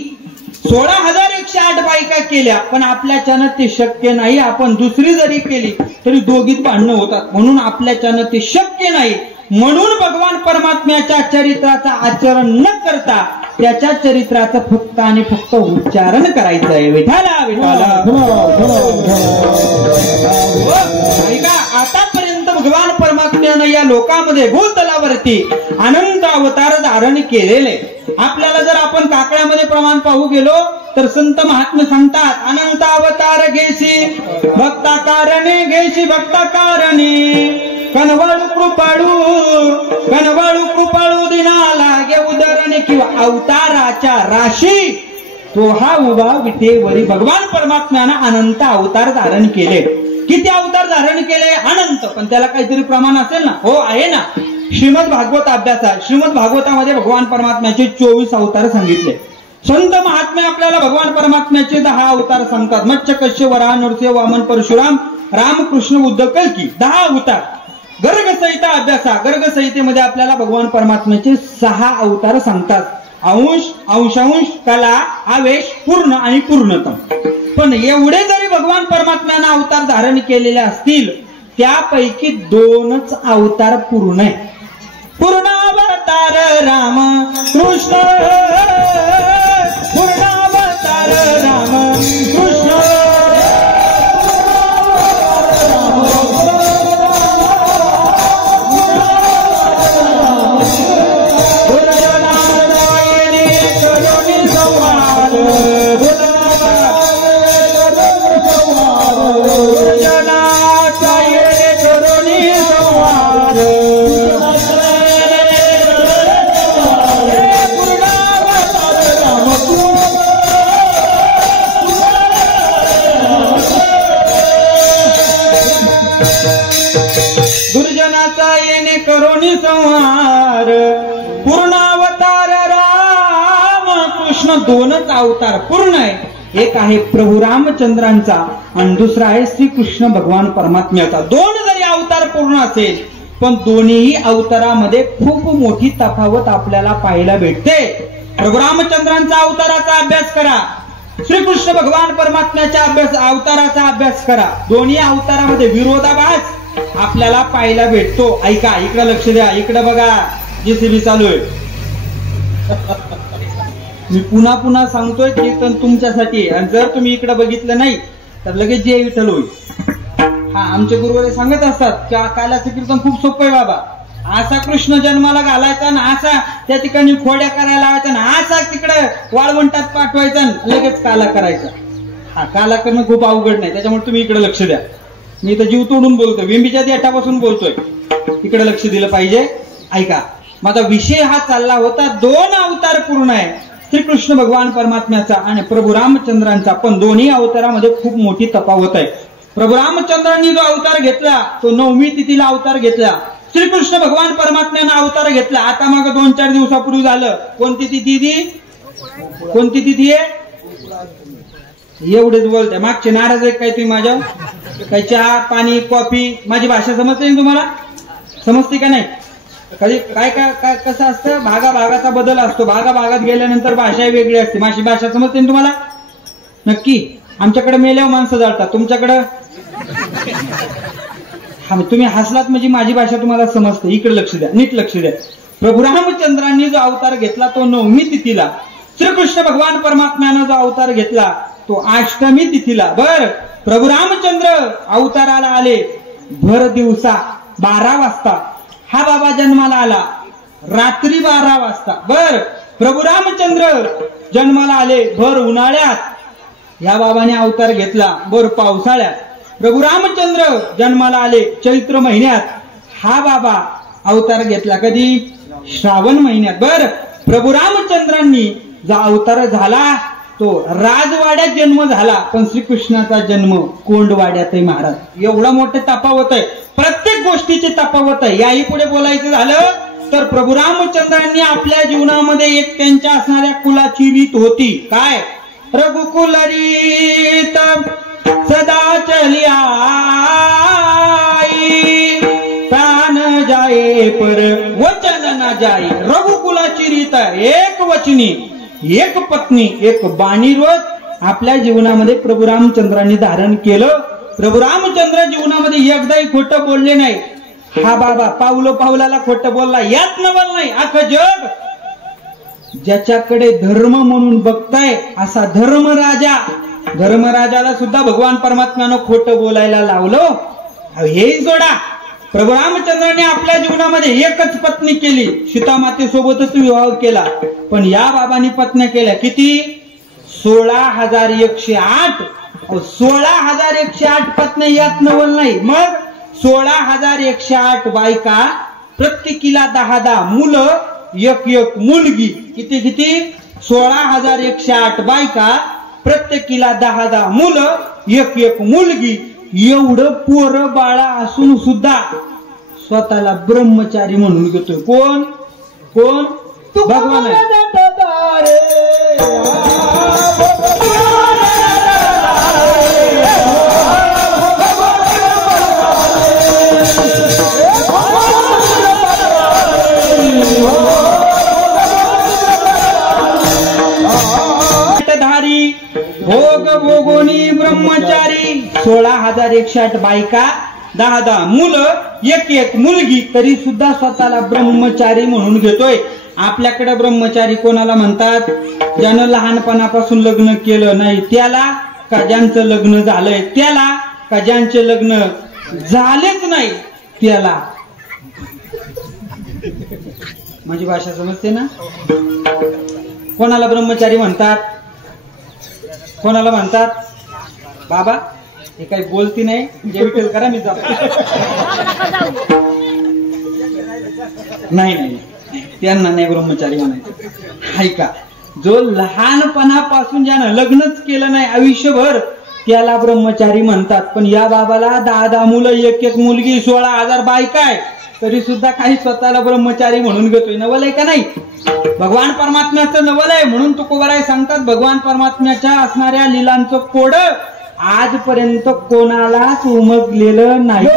16,108 बायका बायका केल्या पण आपल्याच्यानं ते शक्य नाही. आपण दुसरी जरी केली तरी दोघीत भांडणं होतात. म्हणून आपल्याच्यानं ते शक्य नाही. म्हणून भगवान परमात्म्याच्या चरित्राचा आचरण न करता त्याच्या चरित्राचं फक्त आणि फक्त उच्चारण करायचं आहे. विठाला विठाला. ऐका, आतापर्यंत भगवान परमात्म्यानं या लोकामध्ये भूतलावरती अनंत अवतार धारण केलेले. आपल्याला जर आपण काकड्यामध्ये प्रमाण पाहू गेलो तर संत महात्मे सांगतात अनंत अवतार घेशी भक्ता कारणे घेशी भक्ता कारणे कनवाळू कृपाळू दिना लागे उदरणे किंवा अवताराच्या राशी तो हा उभा विटेवरी. भगवान परमात्म्यानं अनंत अवतार धारण केले. किती अवतार धारण केले? अनंत. पण त्याला काहीतरी प्रमाण असेल ना? हो आहे ना. श्रीमद भागवत अभ्यासात श्रीमद भागवतामध्ये भगवान परमात्म्याचे 24 अवतार सांगितले. संत महात्मे आपल्याला भगवान परमात्म्याचे 10 अवतार सांगतात. मत्स्य कश्यप वराह नरसिंह वामन परशुराम रामकृष्ण बुद्ध कल्की 10 अवतार. गर्ग संहिता अभ्यासा गर्ग संहितेमध्ये आपल्याला भगवान परमात्म्याचे 6 अवतार सांगतात. अंश अंशांश कला आवेश पूर्ण आणि पूर्णतम. पण एवढे जरी भगवान परमात्म्यानं अवतार धारण केलेले असतील त्यापैकी 2च अवतार पूर्ण आहे. पूर्णावतार राम कृष्ण पूर्णावतार राम कृष्ण दुर्जनाचा येणे करोनी संहार पूर्णावतार राम कृष्ण 2च अवतार पूर्ण आहे. एक आहे प्रभू रामचंद्रांचा आणि दुसरा आहे श्रीकृष्ण भगवान परमात्म्याचा. 2 जरी अवतार पूर्ण असेल पण दोन्ही अवतारामध्ये खूप मोठी तफावत आपल्याला पाहायला भेटते. प्रभू रामचंद्रांचा अवताराचा अभ्यास करा. श्रीकृष्ण भगवान परमात्म्याच्या अवताराचा अभ्यास करा. दोन्ही अवतारामध्ये विरोधाभास आपल्याला पाहायला भेटतो. ऐका, इकडे लक्ष द्या. इकडे बघा, जेसीबी चालू आहे. मी पुन्हा पुन्हा सांगतोय कीर्तन तुमच्यासाठी. आणि जर तुम्ही इकडे बघितलं नाही तर लगेच जे विठ्ठल होईल. हा, आमचे गुरुवारी सांगत असतात की कालाचं कीर्तन खूप सोपं आहे बाबा. असा कृष्ण जन्माला घालायचा ना असा त्या ठिकाणी खोड्या करायला लावायचा ना असा तिकडे वाळवंटात पाठवायचा लगेच काला करायचा. हा, काला करणं खूप अवघड नाही. त्याच्यामुळे तुम्ही इकडे लक्ष द्या. मी इथं जीव तोडून बोलतोय, विंबीच्या देठापासून बोलतोय. इकडे लक्ष दिलं पाहिजे. ऐका, माझा विषय हा चालला होता 2 अवतार पूर्ण आहे. श्रीकृष्ण भगवान परमात्म्याचा आणि प्रभू रामचंद्रांचा. पण दोन्ही अवतारामध्ये खूप मोठी तफावत आहे. प्रभू रामचंद्रांनी जो अवतार घेतला तो 9वी तिथीला अवतार घेतला. श्रीकृष्ण भगवान परमात्म्यानं अवतार घेतला आता माग 2-4 दिवसापूर्वी झालं. कोणती तिथी? कोणती तिथी आहे? एवढेच बोलते. मागचे नाराज आहे काय तुम्ही माझ्या? काही चहा पाणी कॉफी माझी भाषा समजते ना तुम्हाला? समजते का नाही? कधी काय काय कसं असतं, भागाभागाचा बदल असतो. भागाभागात गेल्यानंतर भाषा वेगळी असते. माझी भाषा समजते ना तुम्हाला? नक्की. आमच्याकडे मेल्यावर माणसं जाळतात, तुमच्याकडं तुम्ही हसलात म्हणजे माझी भाषा तुम्हाला समजते. इकडे लक्ष द्या, नीट लक्ष द्या. प्रभू रामचंद्रांनी जो अवतार घेतला तो 9वी तिथीला. श्रीकृष्ण भगवान परमात्म्यानं जो अवतार घेतला तो 8वी तिथीला. बर, प्रभू रामचंद्र अवताराला आले भर दिवसा 12 वाजता. हा बाबा जन्माला आला रात्री 12 वाजता. बर, प्रभू रामचंद्र जन्माला आले भर उन्हाळ्यात. या बाबाने अवतार घेतला भर पावसाळ्यात. प्रभू रामचंद्र जन्माला आले चैत्र महिन्यात. हा बाबा अवतार घेतला कधी? श्रावण महिन्यात. बर, प्रभू रामचंद्रांनी जो अवतार झाला तो राजवाड्यात जन्म झाला पण श्रीकृष्णाचा जन्म कोंडवाड्यात आहे महाराज. एवढा मोठे तफावत आहे. प्रत्येक गोष्टीची तफावत आहे. याही पुढे बोलायचं झालं तर प्रभू रामचंद्रांनी आपल्या जीवनामध्ये एक त्यांच्या असणाऱ्या कुलाची रीत होती. काय? रघुकुल रीत सदा चली आई, प्राण जाए पर वचन न जाई. रघुकुलाची रीत एक वचनी, एक पत्नी, एक बाणी रोज आपल्या जीवनामध्ये प्रभू रामचंद्रांनी धारण केलं. प्रभू रामचंद्र जीवनामध्ये एकदाही खोटं बोलले नाही. हा बाबा पावलाला खोटं बोलला यात नवल नाही. अख्खं जग ज्याच्याकडे धर्म म्हणून बघताय असा धर्मराजाला सुद्धा भगवान परमात्म्यानं खोटं बोलायला लावलं. हेही जोडा. प्रभू रामचंद्रांनी आपल्या जीवनामध्ये एकच पत्नी केली, सीता मातेसोबतच विवाह केला. पण या बाबांनी पत्न्या केल्या किती? 16,108. 16,108 पत्नी यात नवल नाही. मग 16,108 बायका, प्रत्येकीला 10 मुलं, एक मुलगी. किती 16,108 बायका, प्रत्येकीला 10 मुलं, एक मुलगी. एवढं पोरं बाळा असून सुद्धा स्वतःला ब्रह्मचारी म्हणून घेतोय. कोण? भगवान आहे. भोग भोगोनी ब्रह्मचारी. 16,108 बायका, 10 मुलं, एक मुलगी, तरी सुद्धा स्वतःला ब्रह्मचारी म्हणून घेतोय. आपल्याकडे ब्रह्मचारी कोणाला म्हणतात? ज्यानं लहानपणापासून लग्न केलं नाही त्याला, का ज्यांचं लग्न झालंय त्याला, का ज्यांचे लग्न झालेच नाही त्याला. माझी भाषा समजते ना? कोणाला ब्रह्मचारी म्हणतात? कोणाला म्हणतात? बाबा हे काही बोलती नाही, जे विठ्ठल करा मी जातो. नाही त्यांना नाही ब्रह्मचारी म्हणायचं. ऐका, जो लहानपणापासून ज्यानं लग्नच केलं नाही आयुष्यभर त्याला ब्रह्मचारी म्हणतात. पण या बाबाला 10 मुलं, एक मुलगी, 16,000 बायका आहे, तरी सुद्धा काही स्वतःला ब्रह्मचारी म्हणून घेतोय. नवल आहे का नाही? भगवान परमात्म्याचं नवल आहे. म्हणून तुकोबाराय सांगतात, भगवान परमात्म्याच्या असणाऱ्या लीलांचं कोड आजपर्यंत कोणालाच उमगलेलं नाही.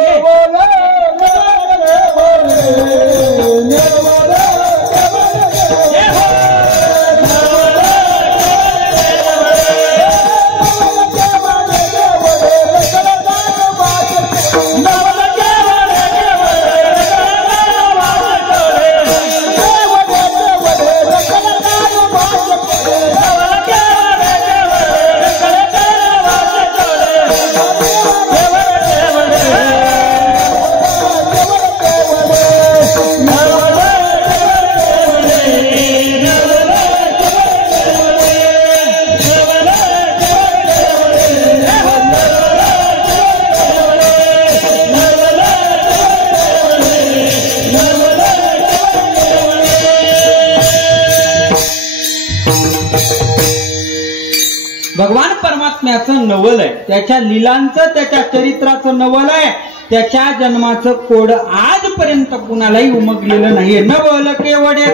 भगवान परमात्म्याचं नवल आहे, त्याच्या लीलांचं, त्याच्या चरित्राचं नवल आहे. त्याच्या जन्माचं कोड आजपर्यंत कुणालाही उमगलेलं नाहीये. नवल केवडे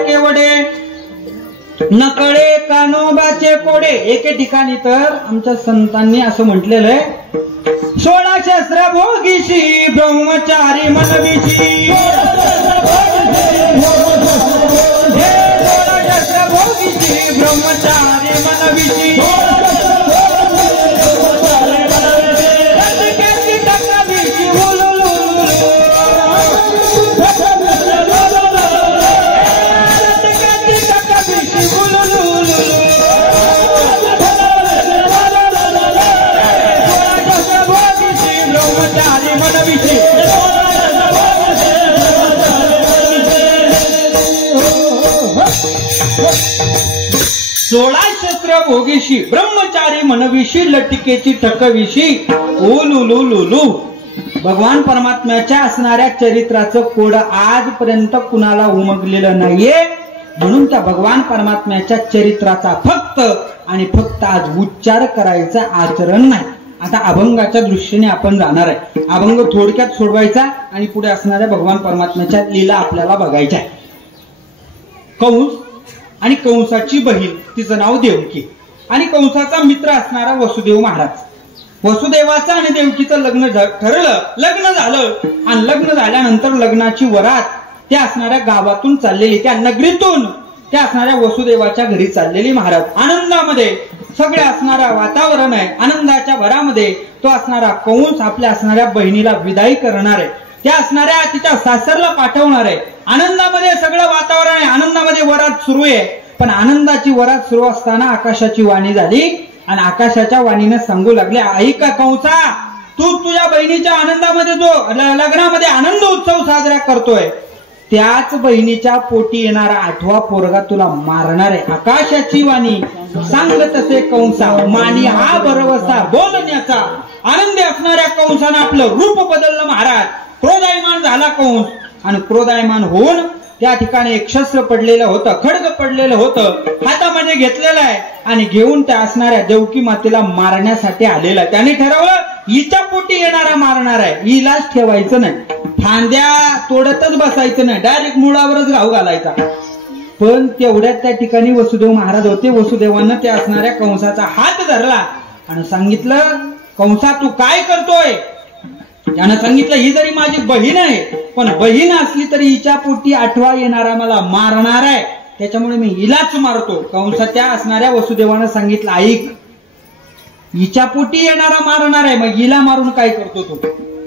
नकळे कानोबाचे कोडे. एके ठिकाणी तर आमच्या संतांनी असं म्हटलेलं आहे, 16 शस्त्र भोगीशी ब्रह्मचारी मनविशी. 16 शस्त्र भोगीशी ब्रह्मचारी मनविशी. सोळा शस्त्र भोगीशी ब्रह्मचारी मनविशी लटिकेची ठकविशी ओलुलुलुलु. भगवान परमात्म्याच्या असणाऱ्या चरित्राचं कोड आजपर्यंत कुणाला उमगलेलं नाहीये. म्हणून त्या भगवान परमात्म्याच्या चरित्राचा फक्त आणि फक्त आज उच्चार करायचा, आचरण नाही. आता अभंगाच्या दृष्टीने आपण जाणार आहे. अभंग थोडक्यात सोडवायचा आणि पुढे असणाऱ्या भगवान परमात्म्याच्या लीला आपल्याला बघायच्या आहे. कंस आणि कंसाची बहीण, तिचं नाव देवकी, आणि कंसाचा मित्र असणारा वसुदेव महाराज. वसुदेवाचं आणि देवकीचं लग्न ठरलं, लग्न झालं, आणि लग्न झाल्यानंतर लग्नाची वरात त्या असणाऱ्या गावातून चाललेली, त्या नगरीतून त्या असणाऱ्या वसुदेवाच्या घरी चाललेली. महाराज आनंदामध्ये सगळे असणारा वातावरण आहे, आनंदाच्या भरामध्ये तो असणारा कंस आपल्या असणाऱ्या बहिणीला विदाई करणार आहे, त्या असणाऱ्या तिच्या सासरला पाठवणार आहे. आनंदामध्ये सगळं वातावरण आहे, आनंदामध्ये वरात सुरू आहे. पण आनंदाची वरात सुरू असताना आकाशाची वाणी झाली आणि आकाशाच्या वाणीने सांगू लागले, ऐका कंसा, तू तुझ्या बहिणीच्या आनंदामध्ये जो लग्नामध्ये आनंद उत्सव साजरा करतोय, त्याच बहिणीच्या पोटी येणारा 8वा पोरगा तुला मारणार आहे. आकाशाची वाणी सांगत असे कंसा, मानी हा भरवसा बोलण्याचा. आनंदी असणाऱ्या कंसानं आपलं रूप बदललं महाराज. क्रोधायमान झाला कंस आणि क्रोधायमान होऊन त्या ठिकाणी एक शस्त्र पडलेलं होतं, खड्ग पडलेलं होतं, हातामध्ये घेतलेलं आहे आणि घेऊन त्या असणाऱ्या देवकी मातेला मारण्यासाठी आलेला आहे. त्याने ठरवलं हिच्या पोटी येणारा मारणार आहे, हिलाच ठेवायचं नाही, फांद्या तोडतच बसायचं नाही, डायरेक्ट मुळावरच घाव घालायचा. पण तेवढ्यात त्या ठिकाणी वसुदेव महाराज होते. वसुदेवानं त्या असणाऱ्या कंसाचा हात धरला आणि सांगितलं, कंसा तू काय करतोय? त्यानं सांगितलं, ही जरी माझी बहीण आहे, पण बहीण असली तरी हिच्या पोटी 8वा येणारा मला मारणार आहे, त्याच्यामुळे मी हिलाच मारतो. कंसा त्या असणाऱ्या वसुदेवानं सांगितलं, ऐक, हिच्या पोटी येणारा मारणार आहे, मग हिला मारून काय करतो तू?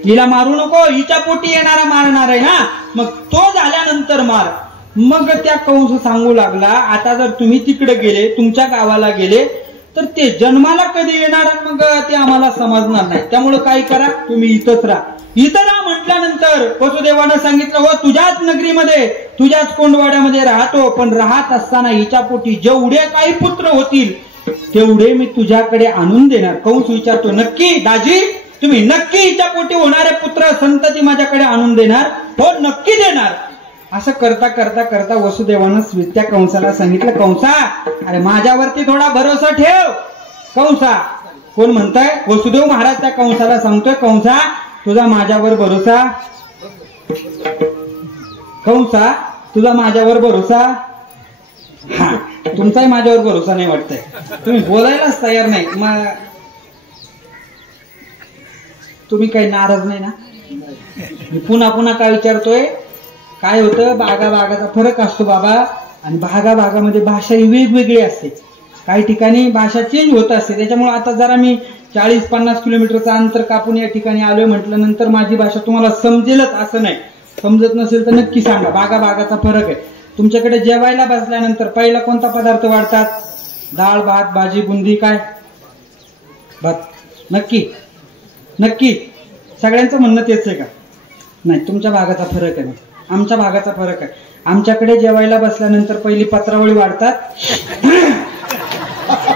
हिला मारू नको, हिच्या पोटी येणारा मारणार आहे ना, मग तो झाल्यानंतर मार. मग त्या कंस सांगू लागला, आता जर तुम्ही तिकडे गेले, तुमच्या गावाला गेले, तर ते जन्माला कधी येणार मग ते आम्हाला समजणार नाही. त्यामुळे काय करा, तुम्ही इथंच राहा. इथं राहा म्हटल्यानंतर वसुदेवानं सांगितलं, हो तुझ्याच नगरीमध्ये तुझ्याच कोंडवाड्यामध्ये राहतो, पण राहत असताना हिच्या पोटी जेवढे काही पुत्र होतील तेवढे मी तुझ्याकडे आणून देणार. कंस विचारतो, नक्की दाजी, तुम्ही नक्की हिच्या पोटी होणारे पुत्र संतती माझ्याकडे आणून देणार? हो नक्की देणार. असं करता करता करता वसुदेवानं त्या कंसाला सांगितलं, कंसा अरे माझ्यावरती थोडा भरोसा ठेव. कंसा कोण म्हणताय? वसुदेव महाराज त्या कंसाला सांगतोय, कंसा तुझा माझ्यावर भरोसा? कंसा तुझा माझ्यावर भरोसा? हा, तुमचाही माझ्यावर भरोसा नाही वाटतंय, तुम्ही बोलायलाच तयार नाही. मग तुम्ही काही नाराज नाही ना? मी पुन्हा पुन्हा काय विचारतोय, काय होतं, बागा बागाचा फरक असतो बाबा, आणि भागा भागामध्ये भाषा ही वेगवेगळी असते, काही ठिकाणी भाषा चेंज होत असते. त्याच्यामुळे आता जरा मी 40-50 किलोमीटरचं अंतर कापून या ठिकाणी आलोय म्हटलं, नंतर माझी भाषा तुम्हाला समजेलच असं नाही. समजत नसेल तर नक्की सांगा. बागा बागाचा फरक आहे. तुमच्याकडे जेवायला बसल्यानंतर पहिला कोणता पदार्थ वाढतात? डाळ, भात, भाजी, बुंदी, काय भात? नक्की नक्की सगळ्यांचं म्हणणं तेच आहे का? नाही, तुमच्या भागाचा फरक आहे, आमच्या भागाचा फरक आहे. आमच्याकडे जेवायला बसल्यानंतर पहिली पत्रावळी वाढतात,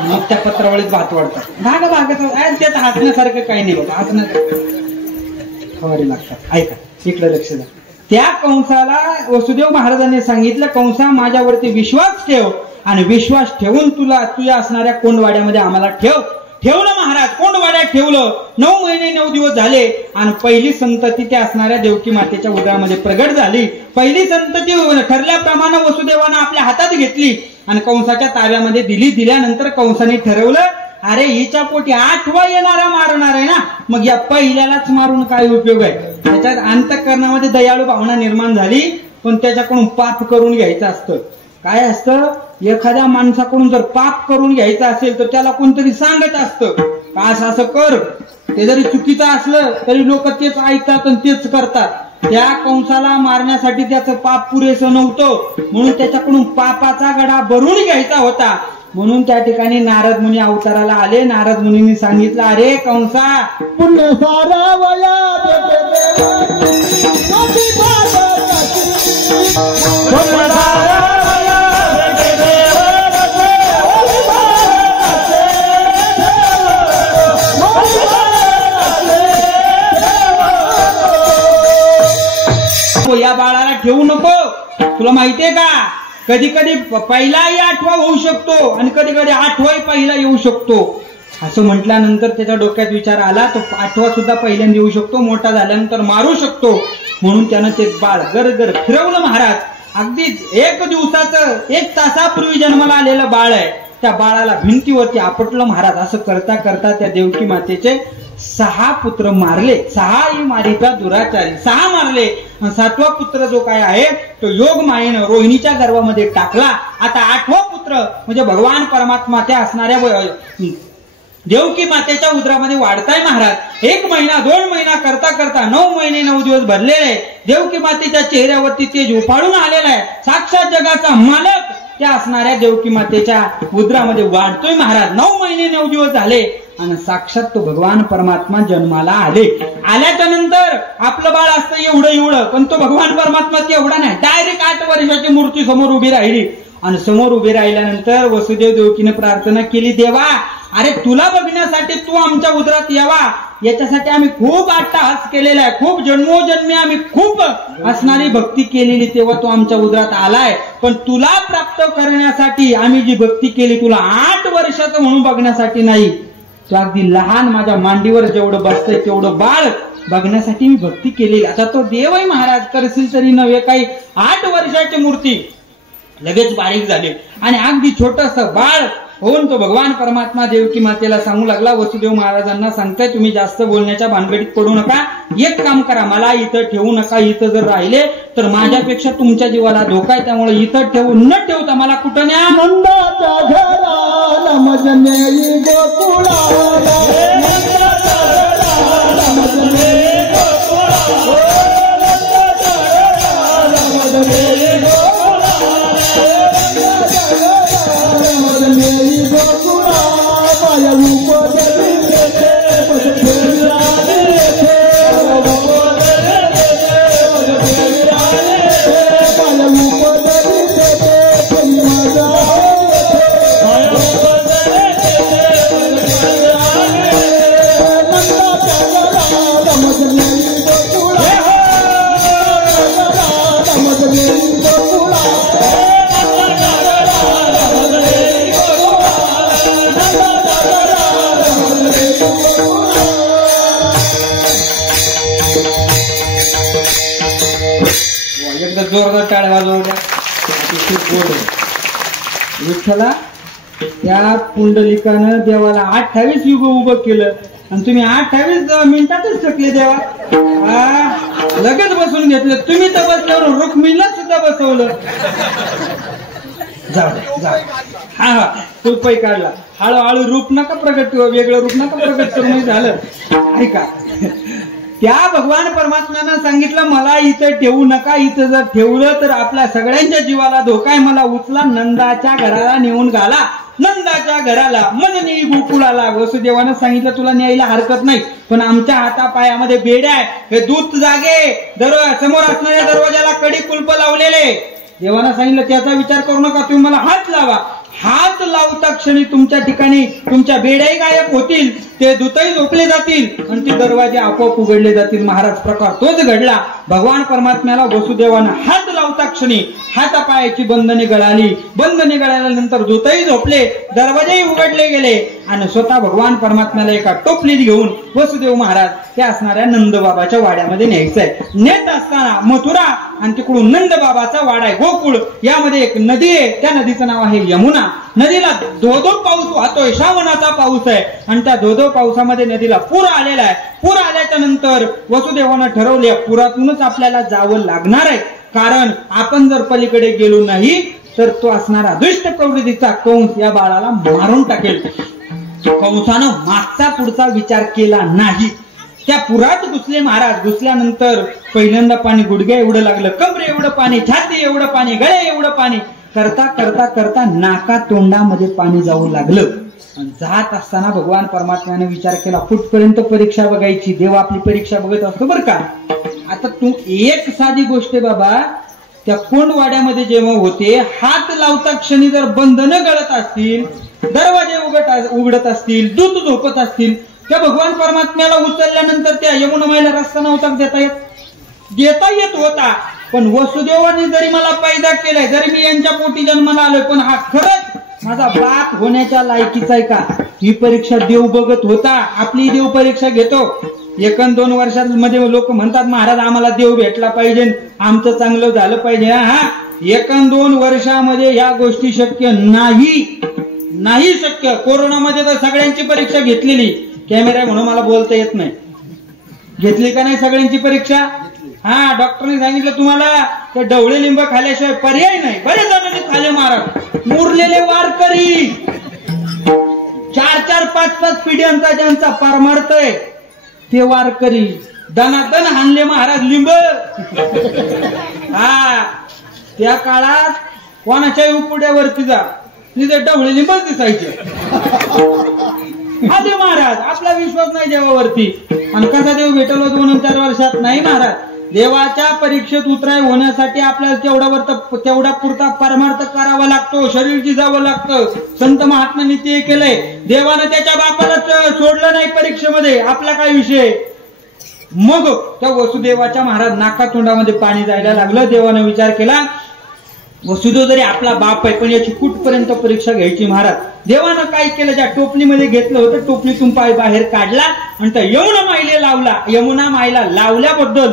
मग त्या पत्रावळीत भात वाढतात. भागा भागाचा त्यात हसण्यासारखं काही नाही बाबा, हसण्यासारखं खवारी लागतात. ऐका, इकडे लक्ष द्या. त्या कंसाला वसुदेव महाराजांनी सांगितलं, कंसा माझ्यावरती विश्वास ठेव आणि विश्वास ठेवून तुझ्या असणाऱ्या कोंडवाड्यामध्ये आम्हाला ठेव. ठेवलं महाराज, कोंडवाड्यात ठेवलं. 9 महिने 9 दिवस झाले आणि पहिली संतती त्या असणाऱ्या देवकी मातेच्या उदरामध्ये प्रगट झाली. पहिली संतती ठरल्याप्रमाणे वसुदेवानं आपल्या हातात घेतली आणि कंसाच्या ताब्यामध्ये दिली. दिल्यानंतर कंसाने ठरवलं, अरे हिच्या पोटी 8वा येणारा मारणार आहे ना, मग या पहिल्यालाच मारून काय उपयोग आहे? त्याच्यात अंतःकरणामध्ये दयाळू भावना निर्माण झाली, पण त्याच्याकडून पाप करून घ्यायचं असतं. काय असतं, एखाद्या माणसाकडून जर पाप करून घ्यायचं असेल तर त्याला कोणतरी सांगत असतं, का असं कर. ते जरी चुकीचं असलं तरी लोक तेच ऐकतात आणि तेच करतात. त्या कंसाला मारण्यासाठी त्याचं पाप पुरेसं नव्हतं, म्हणून त्याच्याकडून पापाचा गडा भरून घ्यायचा होता. म्हणून त्या ठिकाणी नारद मुनी अवताराला आले. नारद मुनींनी सांगितलं, अरे कंसा, पुण्य सारा वया या बाळाला ठेवू नको. तुला माहितीये का, कधी कधी पहिलाही 8वा होऊ शकतो आणि कधी कधी 8वाही पहिला येऊ शकतो. असं म्हटल्यानंतर त्याच्या डोक्यात विचार आला, तो 8वा सुद्धा पहिल्यांदा येऊ शकतो, मोठा झाल्यानंतर मारू शकतो. म्हणून त्यानं ते बाळ गरगर फिरवलं महाराज. अगदी 1 दिवसाचं 1 तासापूर्वी जन्माला आलेलं बाळ आहे, त्या बाळाला भिंतीवरती आपटलं महाराज. असं करता करता त्या देवकी मातेचे 6 पुत्र मारले. 6 मारिता दुराचारी, 6 मारले. 7वा पुत्र जो काय आहे तो योग मायेनं रोहिणीच्या गर्भामध्ये टाकला. आता 8वा पुत्र मात्र म्हणजे भगवान परमात्मा त्या असणाऱ्या देवकी मातेच्या उदरामध्ये वाढताय महाराज. 1 महिना 2 महिना करता करता 9 महिने 9 दिवस भरलेले आहे. देवकी मातेच्या चेहऱ्यावरती तेज उफाळून आलेला आहे. साक्षात जगाचा मालक त्या असणाऱ्या देवकी मातेच्या उदरामध्ये वाढतोय महाराज. 9 महिने 9 दिवस झाले आणि साक्षात तो भगवान परमात्मा जन्माला आले. आल्याच्या नंतर आपलं बाळ असतं एवढं पण तो भगवान परमात्मा एवढा नाही, डायरेक्ट 8 वर्षाची मूर्ती समोर उभी राहिली. आणि समोर उभी राहिल्यानंतर वसुदेव देवकीने प्रार्थना केली, देवा अरे तुला बघण्यासाठी तू आमच्या उदरात यावा, याच्यासाठी आम्ही खूप अट्टहास केलेला आहे, खूप जन्मोजन्मी आम्ही खूप असणारी भक्ती केलेली, तेव्हा तू आमच्या उदरात आलाय. पण तुला प्राप्त करण्यासाठी आम्ही जी भक्ती केली तुला 8 वर्षाचं म्हणून बघण्यासाठी नाही, तो अगदी लहान माझ्या मांडीवर जेवढं बसतंय तेवढं बाळ बघण्यासाठी मी भक्ती केलेली. आता तो देवही महाराज करशील तरी नव्हे, काही 8 वर्षाची मूर्ती लगेच बारीक झाली आणि अगदी छोटस बाळ होऊन तो भगवान परमात्मा देवकी मातेला सांगू लागला. वसुदेव महाराजांना सांगताय तुम्ही जास्त बोलण्याच्या भानगडीत पडू नका, एक काम करा, मला इथं ठेवू नका, इथं जर राहिले तर माझ्यापेक्षा तुमच्या जीवाला धोका आहे, त्यामुळे इथं ठेवून न ठेवता मला कुठं न्या. नंदाच्या घराला मजनेई गोकुळाला, नंदाच्या घराला मजनेई गोकुळाला, नंदाच्या घराला मजनेई माया रूप जोरदार टाळ्या वाजवल्या. विठ्ठला त्या पुंडलिकानं देवाला 28 युग उभं केलं आणि तुम्ही 28 मिनिटातच थकले देवा. लगेच बसून घेतलं तुम्ही, तर बसल्यावर रुक्मिणीला सुद्धा बसवलं. जाऊ द्या हा रुपये काढला. हळूहळू रूप नका प्रगट, वेगळं रूप नका प्रगट करून झालं. ऐका, त्या भगवान परमात्म्यानं सांगितलं मला इथं ठेवू नका, इथं जर ठेवलं तर आपल्या सगळ्यांच्या जीवाला धोका आहे, मला उचला नंदाच्या घराला नेऊन घाला. नंदाच्या घराला मजनी गोकुळाला. वसुदेवानं सांगितलं तुला न्यायला हरकत नाही, पण आमच्या हातापायामध्ये बेड्या आहे, हे दूत जागे, समोर असणाऱ्या दरवाजाला कडी कुलप लावलेले. देवानं सांगितलं त्याचा विचार करू नका, तुम्ही मला हात लावा. हात लावता क्षणी तुमच्या ठिकाणी तुमच्या बेड्याही गायब होतील, ते दूतही झोपले जातील आणि ते दरवाजे आपोआप उघडले जातील. महाराज प्रकार तोच घडला. भगवान परमात्म्याला वसुदेवानं हात लावता क्षणी हातापायाची बंधने गळाली. बंधने गळाल्यानंतर दूतही झोपले, दरवाजेही उघडले गेले आणि स्वतः भगवान परमात्म्याला एका टोपलीत घेऊन वसुदेव महाराज त्या असणाऱ्या नंदबाबाच्या वाड्यामध्ये न्यायचंय. नेत असताना मथुरा आणि तिकडून नंदबाबाचा वाडा आहे गोकुळ, यामध्ये एक नदी आहे, त्या नदीचं नाव आहे यमुना. नदीला धोधो पाऊस वाहतोय, श्रावणाचा पाऊस आहे आणि त्या धोधो पावसामध्ये नदीला पूर आलेला आहे. पूर आल्याच्या नंतर वसुदेवानं ठरवले पुरातूनच आपल्याला जावं लागणार आहे, कारण आपण जर पलीकडे गेलो नाही तर तो असणारा दुष्ट प्रवृत्तीचा कंस या बाळाला मारून टाकेल. कंसानं मागचा पुढचा विचार केला नाही, त्या पुरात घुसले महाराज. घुसल्यानंतर पहिल्यांदा पाणी गुडघ्या एवढं लागलं, कमरे एवढं पाणी, छाती एवढं पाणी, गळे एवढं पाणी, करता करता करता नाका तोंडामध्ये पाणी जाऊ लागलं. जात असताना भगवान परमात्म्याने विचार केला कुठपर्यंत परीक्षा बघायची. देव आपली परीक्षा बघत असतो बरं का. आता तू एक साधी गोष्ट बाबा, त्या कोंडवाड्यामध्ये जेव्हा होते, हात लावता क्षणी जर बंधनं गळत असतील, दरवाजे उघडत असतील, दूत झोपत असतील, त्या भगवान परमात्म्याला उचलल्यानंतर त्या यमुनामाईला रस्ता नव्हता देता येत होता. पण वसुदेवाने जरी मला पैदा केलाय, जरी मी यांच्या पोटी जन्माला आलोय, पण हा खरंच माझा बाप होण्याच्या लायकीचा आहे का, ही परीक्षा देव बघत होता. आपली देव परीक्षा घेतो. 1-2 वर्षांमध्ये लोक म्हणतात महाराज आम्हाला देव भेटला पाहिजे, आमचं चांगलं झालं पाहिजे. हा 1-2 वर्षामध्ये या गोष्टी शक्य नाही शक्य. कोरोनामध्ये तर सगळ्यांची परीक्षा घेतलेली, कॅमेरा म्हणून मला बोलता येत नाही. घेतली का नाही सगळ्यांची परीक्षा? हा डॉक्टरने सांगितलं तुम्हाला ते ढवळे लिंब खाल्ल्याशिवाय पर्याय नाही. बरेच जणांनी खाले महाराज. मुरलेले वारकरी 4-4, 5-5 पिढ्यांचा ज्यांचा पार मारतय ते वारकरी दनादन हाणले महाराज लिंब. हा त्या काळात कोणाच्याही उपुड्यावरती जा तिथे ढवळे लिंबच दिसायचे. आले महाराज. आपला विश्वास नाही देवावरती. आणि कसा देव भेटलो 2-4 वर्षात नाही महाराज. देवाच्या परीक्षेत उतराय होण्यासाठी आपल्याला तेवढा पुरता परमार्थ करावा लागतो. शरीर जिजावं लागतं. संत महात्म्यांनी ते केलंय. देवानं त्याच्या बापालाच सोडलं नाही परीक्षेमध्ये. आपला काय विषय. मग त्या वसुदेवाच्या महाराज नाका तोंडामध्ये पाणी जायला लागलं. देवानं विचार केला वसुदेव जरी आपला बाप आहे पण याची कुठपर्यंत परीक्षा घ्यायची महाराज. देवानं काय केलं ज्या टोपलीमध्ये घेतलं होतं टोपलीतून पाय बाहेर काढला आणि त्या यमुना माईला लावला. यमुना माईला लावल्याबद्दल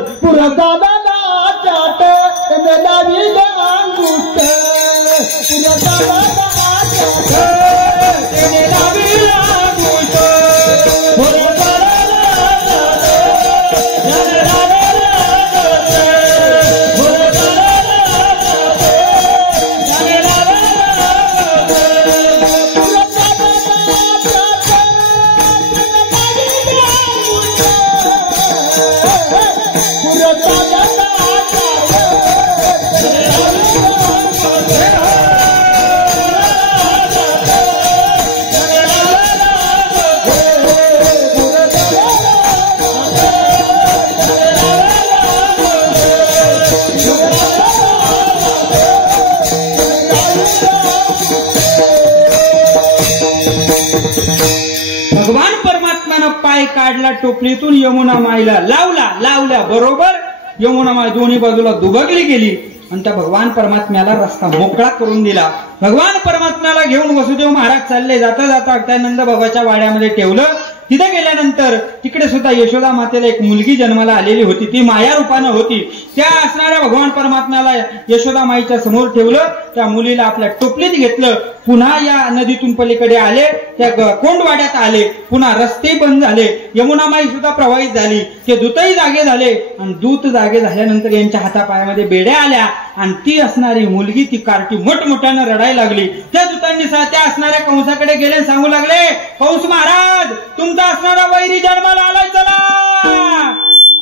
भगवान परमात्म्यानं पाय काढला टोपलीतून यमुना माईला लावल्या बरोबर यमुना माई दोन्ही बाजूला दुबगली गेली आणि त्या भगवान परमात्म्याला रस्ता मोकळा करून दिला. भगवान परमात्म्याला घेऊन वसुदेव महाराज चालले. जाता त्या नंद बाबाच्या वाड्यामध्ये ठेवलं. तिथे गेल्यानंतर तिकडे सुद्धा यशोदा मातेला एक मुलगी जन्माला आलेली होती. ती माया रूपानं होती. त्या असणाऱ्या भगवान परमात्म्याला यशोदा माईच्या समोर ठेवलं. त्या मुलीला आपल्या टोपलीत घेतलं. पुन्हा या नदीतून पलीकडे आले. त्या कोंडवाड्यात आले. पुन्हा रस्ते बंद झाले. यमुना माई सुद्धा प्रवाहित झाली. ते दूतही जागे झाले आणि दूत जागे झाल्यानंतर यांच्या हातापायामध्ये बेड्या आल्या आणि ती असणारी मुलगी ती कार्टी मोठमोठ्यानं रडायला लागली. त्या दूतांनी त्या असणाऱ्या कंसाकडे गेले. सांगू लागले कंस महाराज तुमचा असणारा वैरी जन्माला आलाय चला.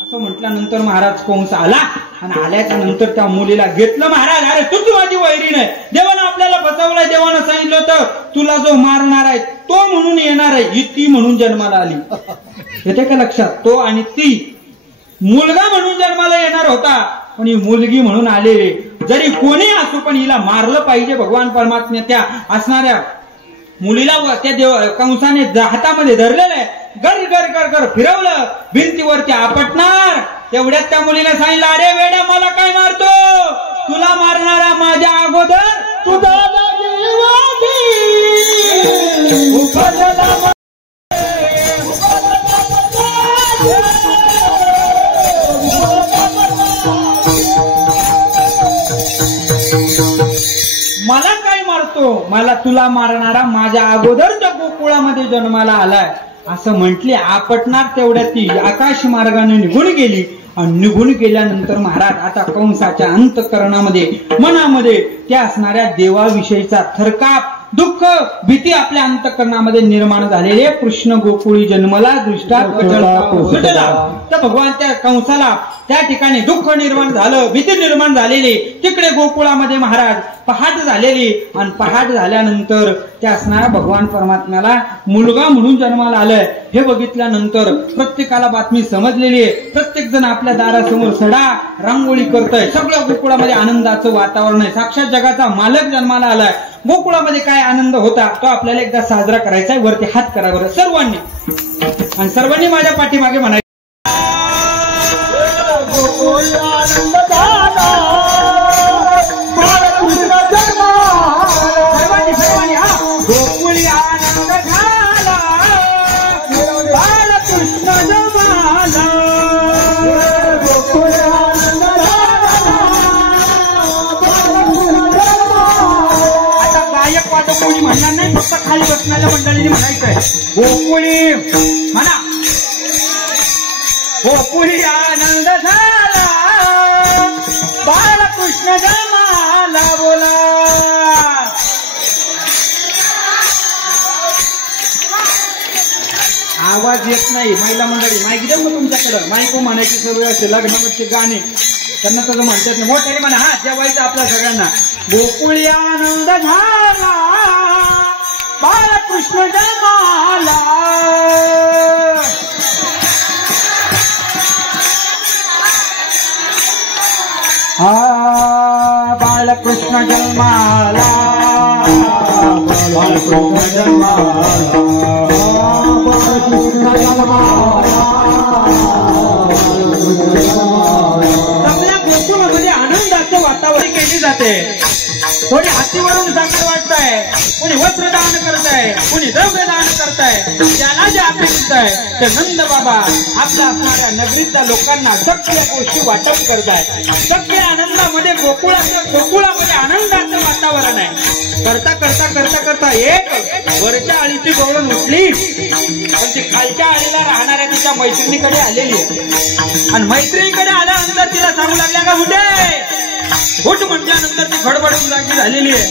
असं म्हटल्यानंतर महाराज कंस आला आणि आल्याच्या नंतर त्या मुलीला घेतलं. महाराज अरे तूच माझी वैरी नाही. देवानं आपल्याला फसवलंय. देवानं सांगितलं होतं तुला जो मारणार आहे तो म्हणून येणार आहे. ही ती म्हणून जन्माला आली. येते का लक्षात. तो आणि ती मुलगा म्हणून जन्माला येणार होता पण ही मुलगी म्हणून आले. जरी कोणी असो पण हिला मारलं पाहिजे. भगवान परमात्मा त्या असणाऱ्या मुलीला त्या कंसाने हातामध्ये धरलेलं आहे. गर गर गर गर फिरवलं. भिंतीवरती आपटणार. तेवढ्यात त्या मुलीला सांगितलं अरे वेड्या मला काय मारतो. तुला मारणारा माझ्या अगोदर तुझा मला काय मारतो. मला तुला मारणारा माझ्या अगोदरच्या गोकुळामध्ये जन्माला आलाय असं म्हटले. आपटणार तेवढ्यात ती आकाश मार्गाने निघून गेली. आणि निघून गेल्यानंतर महाराज आता कंसाच्या अंतःकरणामध्ये मनामध्ये त्या असणाऱ्या देवाविषयीचा थरकाप दुःख भीती आपल्या अंतःकरणामध्ये निर्माण झालेले. कृष्ण गोकुळी जन्मला दृष्टात सुटला. तर भगवान त्या कंसाला त्या ठिकाणी दुःख निर्माण झालं. भीती निर्माण झालेली. तिकडे गोकुळामध्ये महाराज पहाट झालेली. आणि पहाट झाल्यानंतर त्या असणाऱ्या भगवान परमात्म्याला मुलगा म्हणून जन्माला आलाय हे बघितल्यानंतर प्रत्येकाला बातमी समजलेली आहे. प्रत्येक जण आपल्या दारासमोर सडा रांगोळी करतोय. सगळ्या गोकुळामध्ये आनंदाचं वातावरण आहे. साक्षात जगाचा मालक जन्माला आलाय. गोकुळामध्ये काय आनंद होता तो आपल्याला एकदा साजरा करायचा आहे. वरती हात करा बरं सर्वांनी. आणि सर्वांनी माझ्या पाठीमागे म्हणायचं गोकुळी आनंद झाला. बालकृष्ण जन्माला. गोकुळी आनंद आता गायक वादक कोणी म्हणणार नाही. फक्त खाली बसणाऱ्या मंडळीने म्हणायचंय गोकुळी म्हणा. गोकुळी आनंद झाला. बाळकृष्ण जन्माला बोला. आवाज येत नाही. महिला मंडळी माईक द्या मग तुमच्याकडं. माईक म्हणायची सवय असते. लग्नामध्ये गाणे त्यांना तसं म्हणतात नाही. मोठ्याने म्हणा. हा जेवायचं आपल्या सगळ्यांना. गोकुळी आनंद झाला बाळकृष्ण जन्माला. बाळकृष्ण जन्माला बाळकृष्ण जन्माला बाळकृष्ण जन्माला. आपल्या गोकुळामध्ये आनंदाचं वातावरण केले जाते. कोणी हातीवरून साखर वाटताय, कोणी वस्त्रदान करताय, कोणी द्रव्यदान करताय. ज्याला जे अपेक्षित आहे ते नंद बाबा आपल्या असणाऱ्या नगरीतल्या लोकांना सगळ्या गोष्टी वाटप करताय. सगळ्या आनंदामध्ये गोकुळामध्ये आनंदाचं वातावरण आहे. करता करता करता करता एक वरच्या आळीची गवळण उठली, पण ती खालच्या आळीला राहणाऱ्या तिच्या मैत्रिणीकडे आलेली आहे. आणि मैत्रिणीकडे आल्यानंतर तिला सांगू लागल्या का उठ म्हटल्यानंतर ती खडबडून जागी झालेली आहे.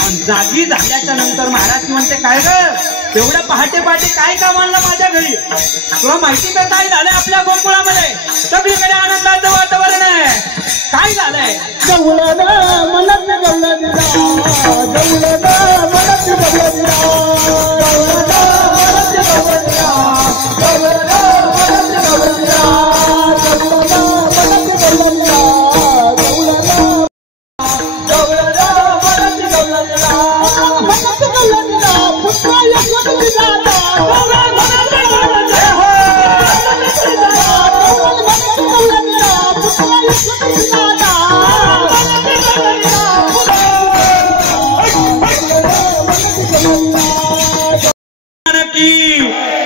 आणि जागी झाल्याच्या नंतर महाराज म्हणते काय ग एवढ्या पहाटे पहाटे काय काम आणलं माझ्या घरी? तुला माहिती तर काय झालंय आपल्या गोकुळामध्ये? सगळीकडे आनंदाचं वातावरण आहे. काय झालंय?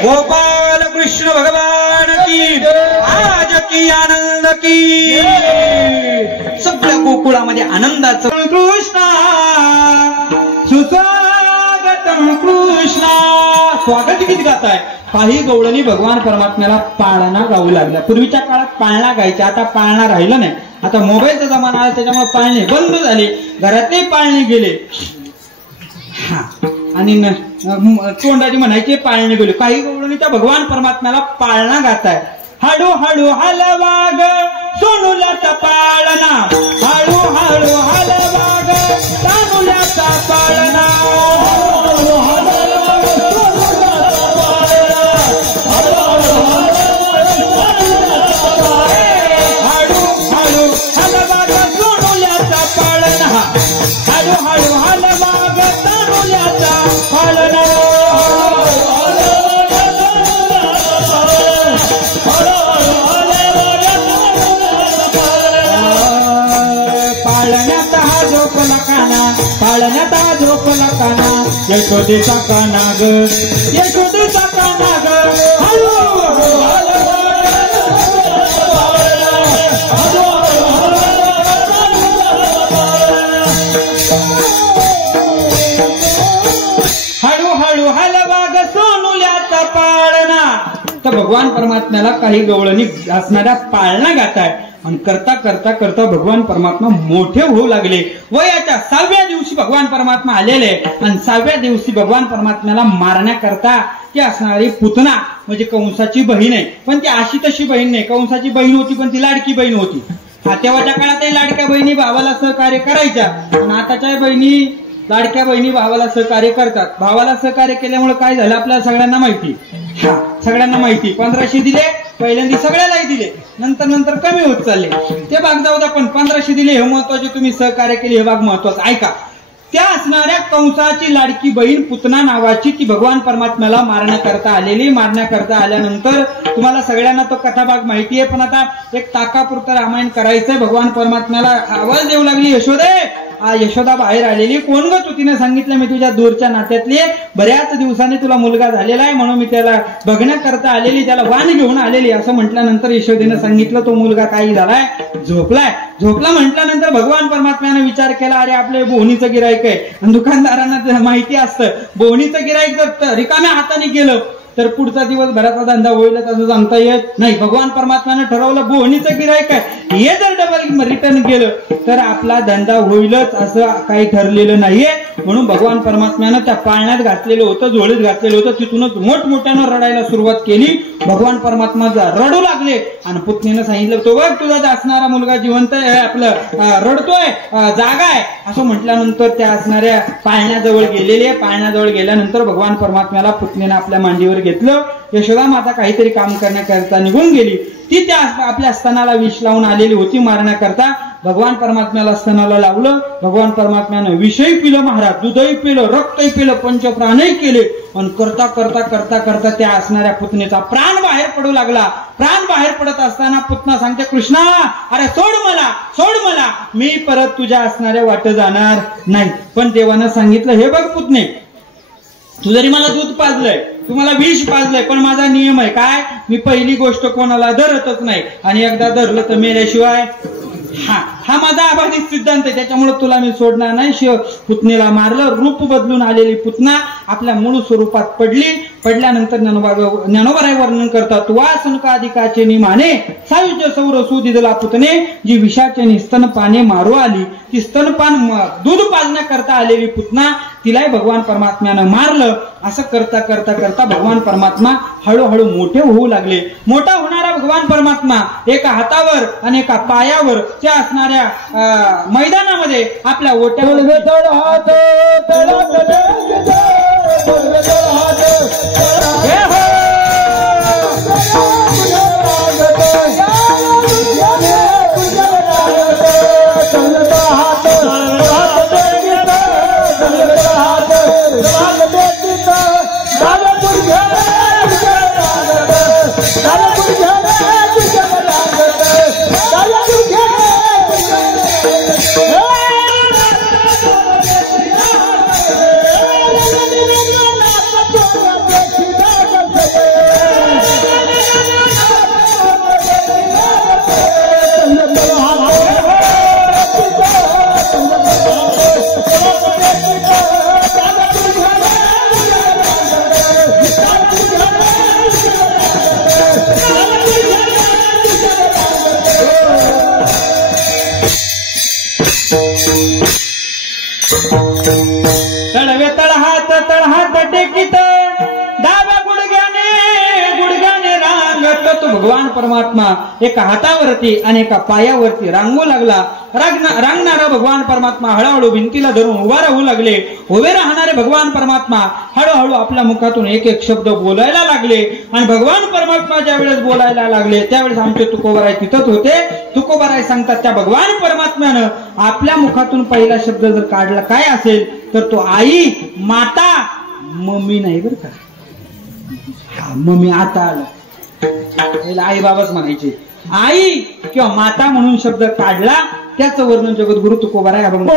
गोपाल कृष्ण भगवान की आज की आनंद की. सगळ्या गोकुळामध्ये आनंदाचं कृष्णा सुस्वागतम कृष्णा. स्वागत गीत गाताय. काही गवळणी भगवान परमात्म्याला पाळणा गाऊ लागल्या. पूर्वीच्या काळात पाळणा गायच्या, आता पाळणा राहिलं नाही. आता मोबाईलचा जमाना आला त्याच्यामुळे पाळणे बंद झाले. घरातले पाळणे गेले. हा आणि तोंडाची म्हणायचे पाळणे गेले. काही गवळणी त्या भगवान परमात्म्याला पाळणा गाताय. हळू हळू हलवाग सोनुल्याचा पाळणा, हळू हळू हलवाग सोनुल्याचा पाळणा. पाळण्याचा झोपला काना, यशोदेचा काना ग, यशोदेचा काना ग. हळू हळू हलवा ग सोनुल्याचा पाळणा. तर भगवान परमात्म्याला काही गवळणी असणाऱ्या पाळणा गाताय. आणि करता करता करता भगवान परमात्मा मोठे होऊ लागले. वयाच्या 6व्या दिवशी भगवान परमात्मा आलेले. आणि 6व्या दिवशी भगवान परमात्म्याला मारण्याकरता ती असणारी पुतना म्हणजे कंसाची बहीण आहे. पण ती अशी तशी बहीण नाही. कंसाची बहीण होती पण ती लाडकी बहीण होती. हा तेव्हाच्या काळातही लाडक्या बहिणी भावाला सहकार्य करायच्या. आणि आताच्या बहिणी लाडक्या बहिणी भावाला सहकार्य करतात. भावाला सहकार्य केल्यामुळे काय झालं आपल्याला सगळ्यांना माहिती. हा सगळ्यांना माहिती. 1500 दिले पहिल्यांदा, सगळ्यालाही दिले. नंतर नंतर कमी होत चालले. ते भाग जाऊ द्या, पण 1500 दिले हे महत्वाचे. तुम्ही सहकार्य केले हे भाग महत्वाचा. ऐका, त्या असणाऱ्या कंसाची लाडकी बहीण पुतना नावाची ती भगवान परमात्म्याला मारण्याकरता आलेली. मारण्याकरता आल्यानंतर तुम्हाला सगळ्यांना तो कथाभाग माहिती आहे. पण आता एक ताकापुरतं रामायण करायचंय. भगवान परमात्म्याला आवाज देऊ लागली, यशोदे. यशोदा बाहेर आलेली. कोण ग तू? तिने सांगितलं मी तुझ्या दूरच्या नात्यातली, बऱ्याच दिवसाने तुला मुलगा झालेला आहे म्हणून मी त्याला बघण्याकरता आलेली, त्याला वाण घेऊन आलेली. असं म्हटल्यानंतर यशोदेनं सांगितलं तो मुलगा काही झालाय, झोपलाय. झोपला म्हटल्यानंतर भगवान परमात्म्यानं विचार केला, अरे आपले बोहणीचं गिराईक आहे. आणि दुकानदारांना माहिती असतं बोहणीचं गिराईक जर रिकाम्या हाताने गेलं तर पुढचा दिवसभराचा धंदा होईलच असं सांगता येत नाही. भगवान परमात्म्यानं ठरवलं बोहणीचं गिरायक आहे, हे जर डबल रिटर्न केलं तर आपला धंदा होईलच असं काही ठरलेलं नाहीये. म्हणून भगवान परमात्म्यानं त्या पाळण्यात घातलेलं होतं, झोळीत घातलेलं होतं, तिथूनच मोठमोठ्यानं रडायला सुरुवात केली. भगवान परमात्मा रडू लागले आणि पुतणीनं सांगितलं, तो बघ तुझा असणारा मुलगा जिवंत आहे, आपलं रडतोय, जागा आहे असं म्हटल्यानंतर त्या असणाऱ्या पाळण्याजवळ गेलेले. पाळण्याजवळ गेल्यानंतर भगवान परमात्म्याला पुतणीनं आपल्या मांडीवर घेतलं. यशोदा माता काहीतरी काम करण्याकरता निघून गेली. ती त्या आपल्या स्तनाला विष लावून आलेली होती मारण्याकरता. भगवान परमात्म्याला स्तनाला लावलं. भगवान परमात्म्यानं विषही पिलं महाराज, दूधही पिलं, रक्तही पिलं, पंचप्राणही केले. आणि करता करता करता करता त्या असणाऱ्या पुतणीचा प्राण बाहेर पडू लागला. प्राण बाहेर पडत असताना पुतना सांगते, कृष्णा अरे सोड मला, सोड मला, मी परत तुझ्या असणाऱ्या वाट जाणार नाही. पण देवानं सांगितलं, हे बघ पुतणे, तू जरी मला दूध पाजलंय, तू मला विष पाजलंय, पण माझा नियम आहे काय, मी पहिली गोष्ट कोणाला धरतच नाही, आणि एकदा धरलं तर मेल्याशिवाय हा माझा अबाधित सिद्धांत आहे, त्याच्यामुळे तुला मी सोडणार नाही. शिव पुतणीला मारलं. रूप बदलून आलेली पुतना आपल्या मूळ स्वरूपात पडली. पडल्यानंतर ज्ञानोबराय वर्णन करतात, वासनकाधिकाचे निमाने सायुज्य सौर सुदिदला पुतणे, जी विषाचे स्तनपाने मारू आली. ती स्तनपान दूध पाजण्याकरता आलेली पुतना, तिलाही भगवान परमात्म्यानं मारलं. असं करता करता करता भगवान परमात्मा हळूहळू मोठे होऊ लागले. मोठा होणारा भगवान परमात्मा एका हातावर आणि एका पायावर त्या असणाऱ्या मैदानामध्ये आपल्या ओट्यावर तळवे तळहात टेकीत डाव्या गुडघ्याने रांगत तो भगवान परमात्मा एका हातावरती आणि एका पायावरती रांगू लागला. रांगणारा भगवान परमात्मा हळूहळू भिंतीला धरून उभा राहू लागले. उभे राहणारे भगवान परमात्मा हळूहळू आपल्या मुखातून एक एक शब्द बोलायला लागले. आणि भगवान परमात्मा ज्या वेळेस बोलायला लागले त्यावेळेस आमचे तुकोबाराय तिथंच होते. तुकोबाराय सांगतात, त्या भगवान परमात्म्यानं आपल्या मुखातून पहिला शब्द जर काढला काय असेल तर तो आई, माता, मम्मी नाही बरं का, मम्मी आता आलं, आई बाबाच म्हणायचे, आई किंवा माता म्हणून शब्द काढला. त्याचं वर्णन जगद्गुरु तुकोबाराय अभंग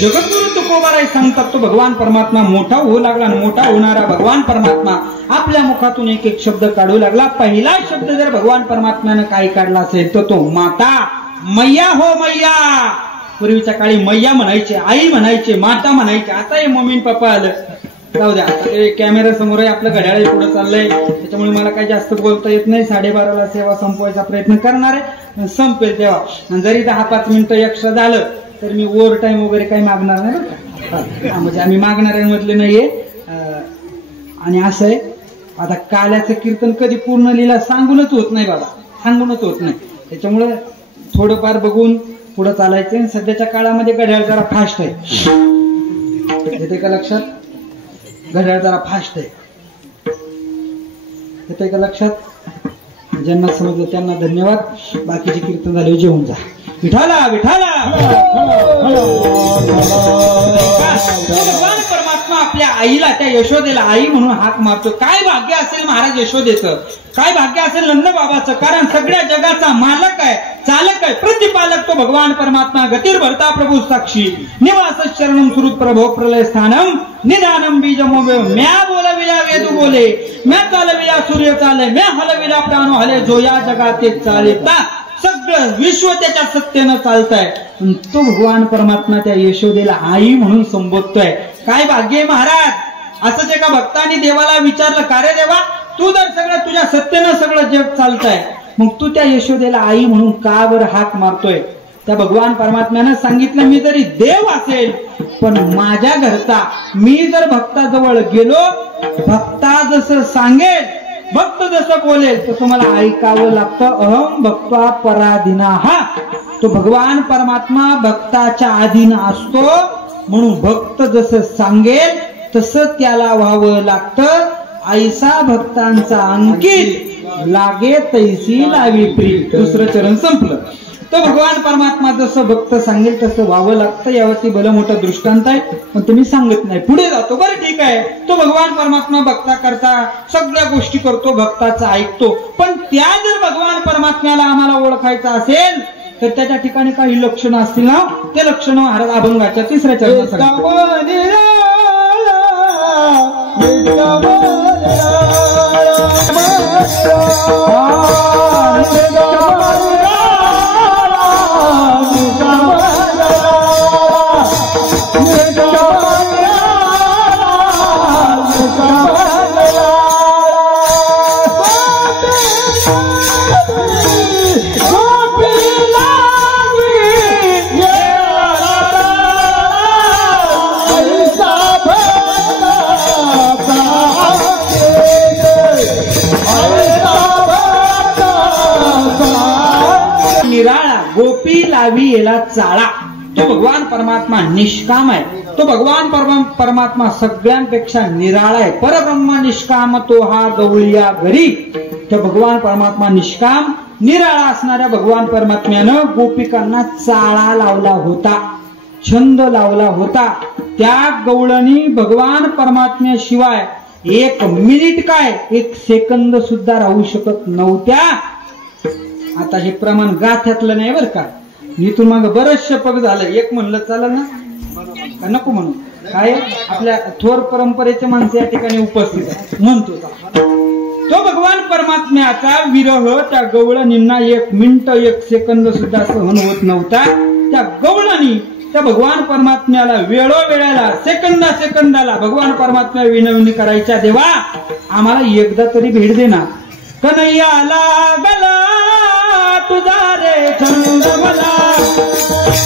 जगद्गुरु तुकोबाराय सांगतात, तो भगवान परमात्मा मोठा होऊ लागला. मोठा होणारा भगवान परमात्मा आपल्या मुखातून एक एक शब्द काढू लागला. पहिला शब्द जर भगवान परमात्म्यानं काय काढला असेल तर तो माता, मैया हो मैया. पूर्वीच्या काळी मैया म्हणायचे, आई म्हणायचे, माता म्हणायचे. आता हे मम्मी पप्पा आलं, जाऊ द्या, कॅमेरा समोर आहे, आपलं घड्याळ पुढे चाललंय, त्याच्यामुळे मला काही जास्त बोलता येत नाही. 12:30ला सेवा संपवायचा प्रयत्न करणार आहे, संपेल तेव्हा. आणि जरी 10-5 मिनिटं एक्स्ट्रा झालं तर मी ओव्हर टाइम वगैरे काही मागणार नाही बरं का. म्हणजे आम्ही मागणाऱ्यांमधले नाहीये. आणि असं आहे, आता काल्याचं कीर्तन कधी पूर्ण लिहिला सांगूनच होत नाही बाबा, सांगूनच होत नाही. त्याच्यामुळे थोडंफार बघून पुढे चालायचं. सध्याच्या काळामध्ये घड्याळ जरा फास्ट आहे, येते का लक्षात? घड्याळ जरा फास्ट आहे. येतंय का लक्षात? ज्यांना समजलं त्यांना धन्यवाद. बाकीचे कीर्तन झाले जेवून जा. विठाला विठाला. भगवान परमात्मा आपल्या आईला, त्या यशोदेला आई म्हणून हाक मारतो. काय भाग्य असेल महाराज यशोदेचं, काय भाग्य असेल नंदबाबाचं. कारण सगळ्या जगाचा मालक आहे, चालक आहे, प्रतिपालक तो भगवान परमात्मा. गतिर्भर्ता प्रभू साक्षी निवास शरणम सुरुत प्रभो प्रलय स्थानम निदानम बीजमो म्या बोलविला वेदू बोले, म्या चालविला सूर्य चाले, म्या हलविला प्राणो हले, जो या जगात चालता. सगळं विश्व त्याच्या सत्तेनं चालतंय. तो भगवान परमात्मा त्या यशोदेला आई म्हणून संबोधतोय. काय भाग्य आहे महाराज. असंच एका भक्तांनी देवाला विचारलं, का रे देवा, तू जर सगळं तुझ्या सत्तेनं सगळं जग चालतंय, मग तू त्या यशोदेला आई म्हणून का बरं हाक मारतोय? त्या भगवान परमात्म्यानं सांगितलं, मी जरी देव असेल पण माझ्या घरचा, मी जर भक्ताजवळ गेलो, भक्ता जसं सांगेल, भक्त जसं बोलेल तसं मला ऐकावं लागतं. अहम भक्ता पराधीना. हा तो भगवान परमात्मा भक्ताच्या अधीन असतो, म्हणून भक्त जसं सांगेल तसं त्याला व्हावं लागतं. ऐसा भक्तांचा अंकित लागे तैसी लावी प्रीत. दुसरं चरण संपलं. तो भगवान परमात्मा जसं भक्त सांगेल तसं व्हावं लागतं. यावरती भलं मोठं दृष्टांत आहे, पण तुम्ही सांगत नाही. पुढे जातो. बरं ठीक आहे, तो भगवान परमात्मा भक्ता करता सगळ्या गोष्टी करतो, भक्ताचा ऐकतो. पण त्या जर भगवान परमात्म्याला आम्हाला ओळखायचं असेल तर त्याच्या ठिकाणी काही लक्षणं असतील ना, ते लक्षणं महाराज अभंगाच्या 3ऱ्या चरणात सांगितलं. निराळा गोपी लावी येला चाळा. तो भगवान परमात्मा निष्काम आहे. तो भगवान परमात्मा सगळ्यांपेक्षा निराळा आहे. परब्रह्म निष्काम तो हा गवळिया घरी. तो भगवान परमात्मा निष्काम निराळा असणाऱ्या भगवान परमात्म्यानं गोपिकांना चाळा लावला होता, छंद लावला होता. त्या गवळणी भगवान परमात्म्याशिवाय 1 मिनिट काय 1 सेकंद सुद्धा राहू शकत नव्हत्या. आता हे प्रमाण गाथ्यातलं नाही बरं का. इथून माग बरंच शपक झालं. एक म्हणलं चालेल ना, का नको म्हणू? काय आपल्या थोर परंपरेचे माणसं या ठिकाणी उपस्थित आहे म्हणतो. तो भगवान परमात्म्याचा विरह त्या गवळणींना 1 मिनिट 1 सेकंद सुद्धा सहन होत नव्हता. त्या गवळणी त्या भगवान परमात्म्याला वेळोवेळेला सेकंदाला भगवान परमात्म्या विनवणी करायच्या, देवा आम्हाला एकदा तरी भेट दे ना. कन्हैया लागला तुझा रे छंद मला,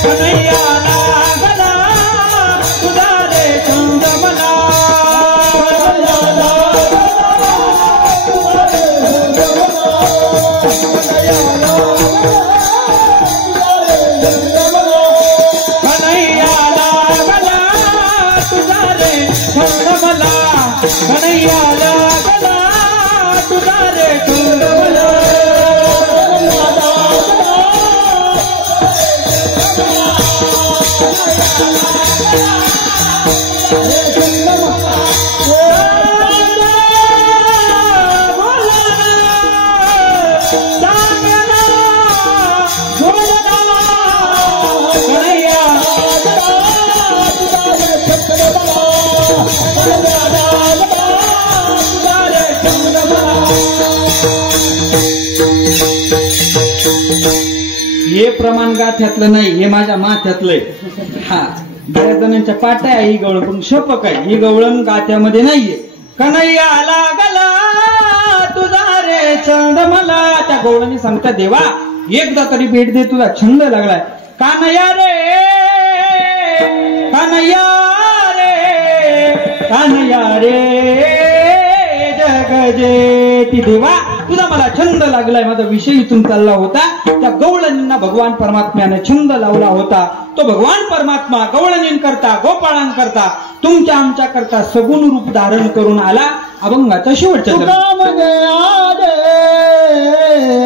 कन्हैया लागला तुझा रे छंद मला. कन्हैया लागला तुझा रे छंद मला, कन्हैया लागला तुझा रे छंद मला. हे प्रमाण गाथ्यातलं नाही, हे माझ्या माथ्यातलंय. हा बऱ्याच जणांच्या पाट्या आहे ही गवळण, पण शपक आहे. ही गवळण गाथ्यामध्ये नाहीये. कन्हैया लागला तुझा रे छंद मला. त्या गवळणी सांगता, देवा एकदा तरी भेट दे, तुझा छंद लागलाय. कान्हैया रे कान्हैया रे कान्हैया रे जग जेती. देवा तुझा मला छंद लागलाय, माझा विषय इथून चालला होता. त्या गवळणींना भगवान परमात्म्याने छंद लावला होता. तो भगवान परमात्मा गवळणीं करता, गोपाळां करता, तुमच्या आमच्या करता सगुण रूप धारण करून आला. अभंगाचा शेवटचा तुका म्हणे आले,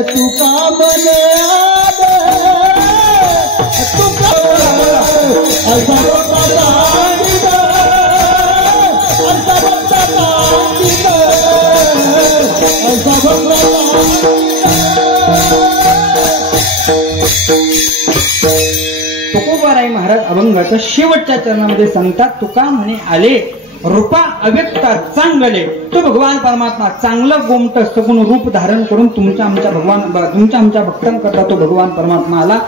तुका म्हणे आले, तुका असा भक्ता सांगित, असा भक्ता सांगित, असा भक्ता तुकोबाराय महाराज अभंगाच्या शेवटच्या चरणामध्ये सांगतात, तुका म्हणे आले रूपा अव्यक्ता चांगले. तो भगवान परमात्मा चांगलं गोमट सगुण रूप धारण करून तुमच्या आमच्या भक्तांकरता तो भगवान परमात्मा आला.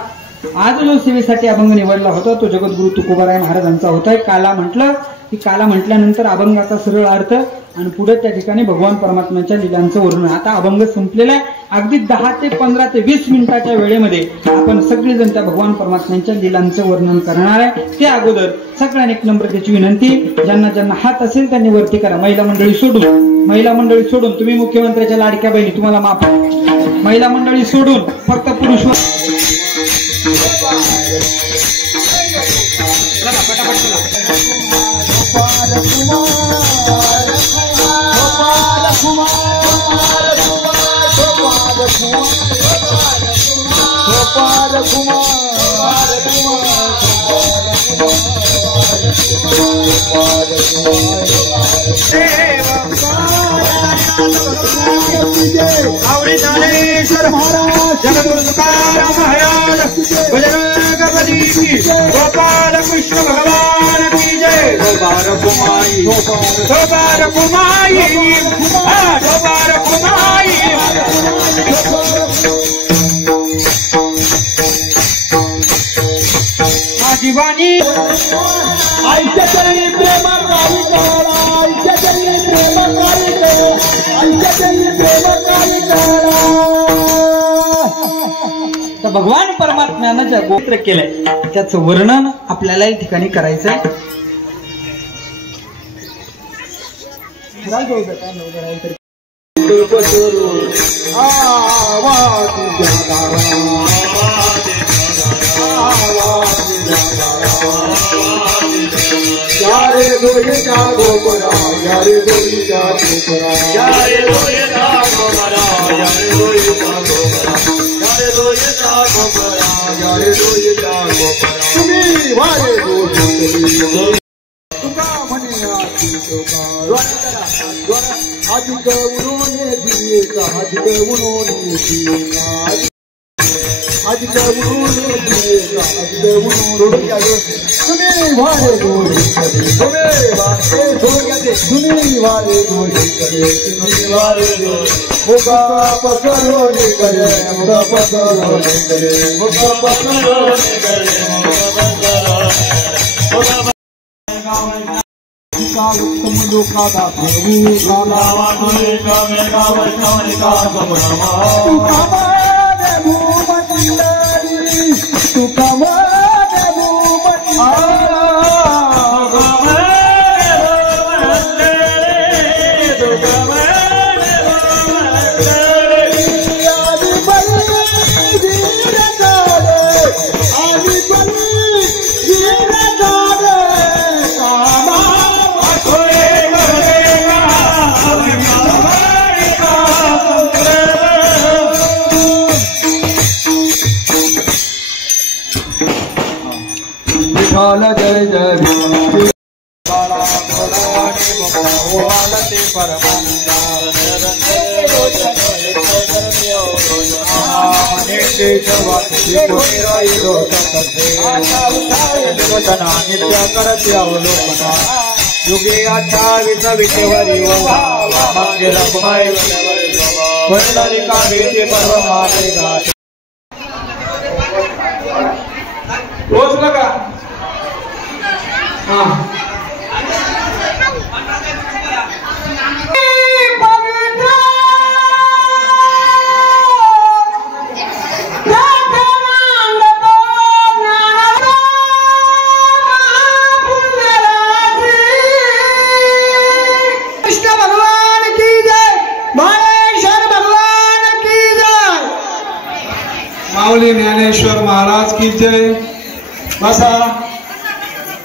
आज जो सेवेसाठी अभंग निवडला होता तो जगद्गुरु तुकोबाराय महाराजांचा होता. काला म्हटलं की काला म्हटल्यानंतर अभंगाचा सरळ अर्थ आणि पुढे त्या ठिकाणी भगवान परमात्म्याच्या लीलांचं वर्णन. आता अभंग संपलेला आहे. अगदी 10 ते 15 ते 20 मिनिटाच्या वेळेमध्ये आपण सगळेजण त्या भगवान परमात्म्याच्या लीलांचं वर्णन करणार आहे. त्या अगोदर सगळ्यांनी एक नम्रतेची विनंती, ज्यांना ज्यांना हात असेल त्यांनी वरती करा. महिला मंडळी सोडून तुम्ही मुख्यमंत्र्याच्या लाडक्या बहिणी, तुम्हाला माफ. महिला मंडळी सोडून फक्त पुरुष आवडी ज्ञानेश्वर महाराज, जगद्गुरु तुकाराम महाराज, बजरंगबली की, गोपाल कृष्ण भगवान की जय. दोबार कुमाई, दोबार कुमाई, दोबार कुमाई. माझी वाणी आईच्या चरणी प्रेम काही करा, आईच्या चरणी प्रेम काही करा, आईच्या चरणी प्रेम काही करा. तर भगवान परमात्म्यानं ज्या गोत्र केलंय त्याचं वर्णन आपल्याला या ठिकाणी करायचंय. यारे दोयीचा गोपरा, यारे दोयीचा गोपरा, यारे दोयीचा गोपरा, यारे दोयीचा गोपरा, यारे दोयीचा गोपरा, यारे दोयीचा गोपरा. तुम्ही वारे दोयी तुका म्हणे आती तुका आधी गवळूने दियेचा, आधी गवळूने दियेचा, आधी गवळूने दियेचा, आधी गवळूने तुम्ही वारे दोरी करे, तुम्ही वारे दोरी करे, तुम्ही वारे दोरी मुगा पसरोने करे, मुगा पसरोने करे, मुगा पसरोने करे, उत्तम लोका दाखवू गावा तुझे कामे गावशावणी का गमनामा तुका वारे भूमंडळी, तुका वारे भूमंडळी, जय जय युगे 28 विटेवरी पोहोचलं का? कृष्ण भगवान की जय, महेश्वर भगवान की जय. बसा,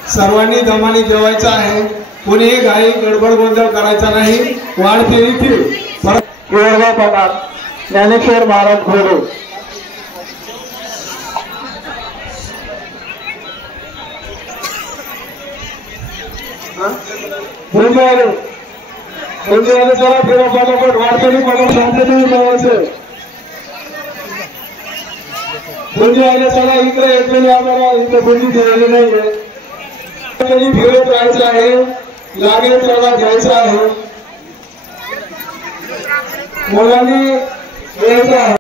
सर्वांनी दमाने जेवायचं आहे. कोणीही घाई गडबड गोंधळ करायचा नाही. वाढते इथे केळगाव पाठात ज्ञानेश्वर महाराज घोडे. चला फिरा पटापट वाढतानी पटापट शांततेने जायचं. बुंदी आले चला इकडे येतलेली आम्हाला इथे बुंदी दिलेली नाहीये. फिरत राहायचं आहे. लागेल त्याला घ्यायचं आहे. मुलांनी यायचं आहे.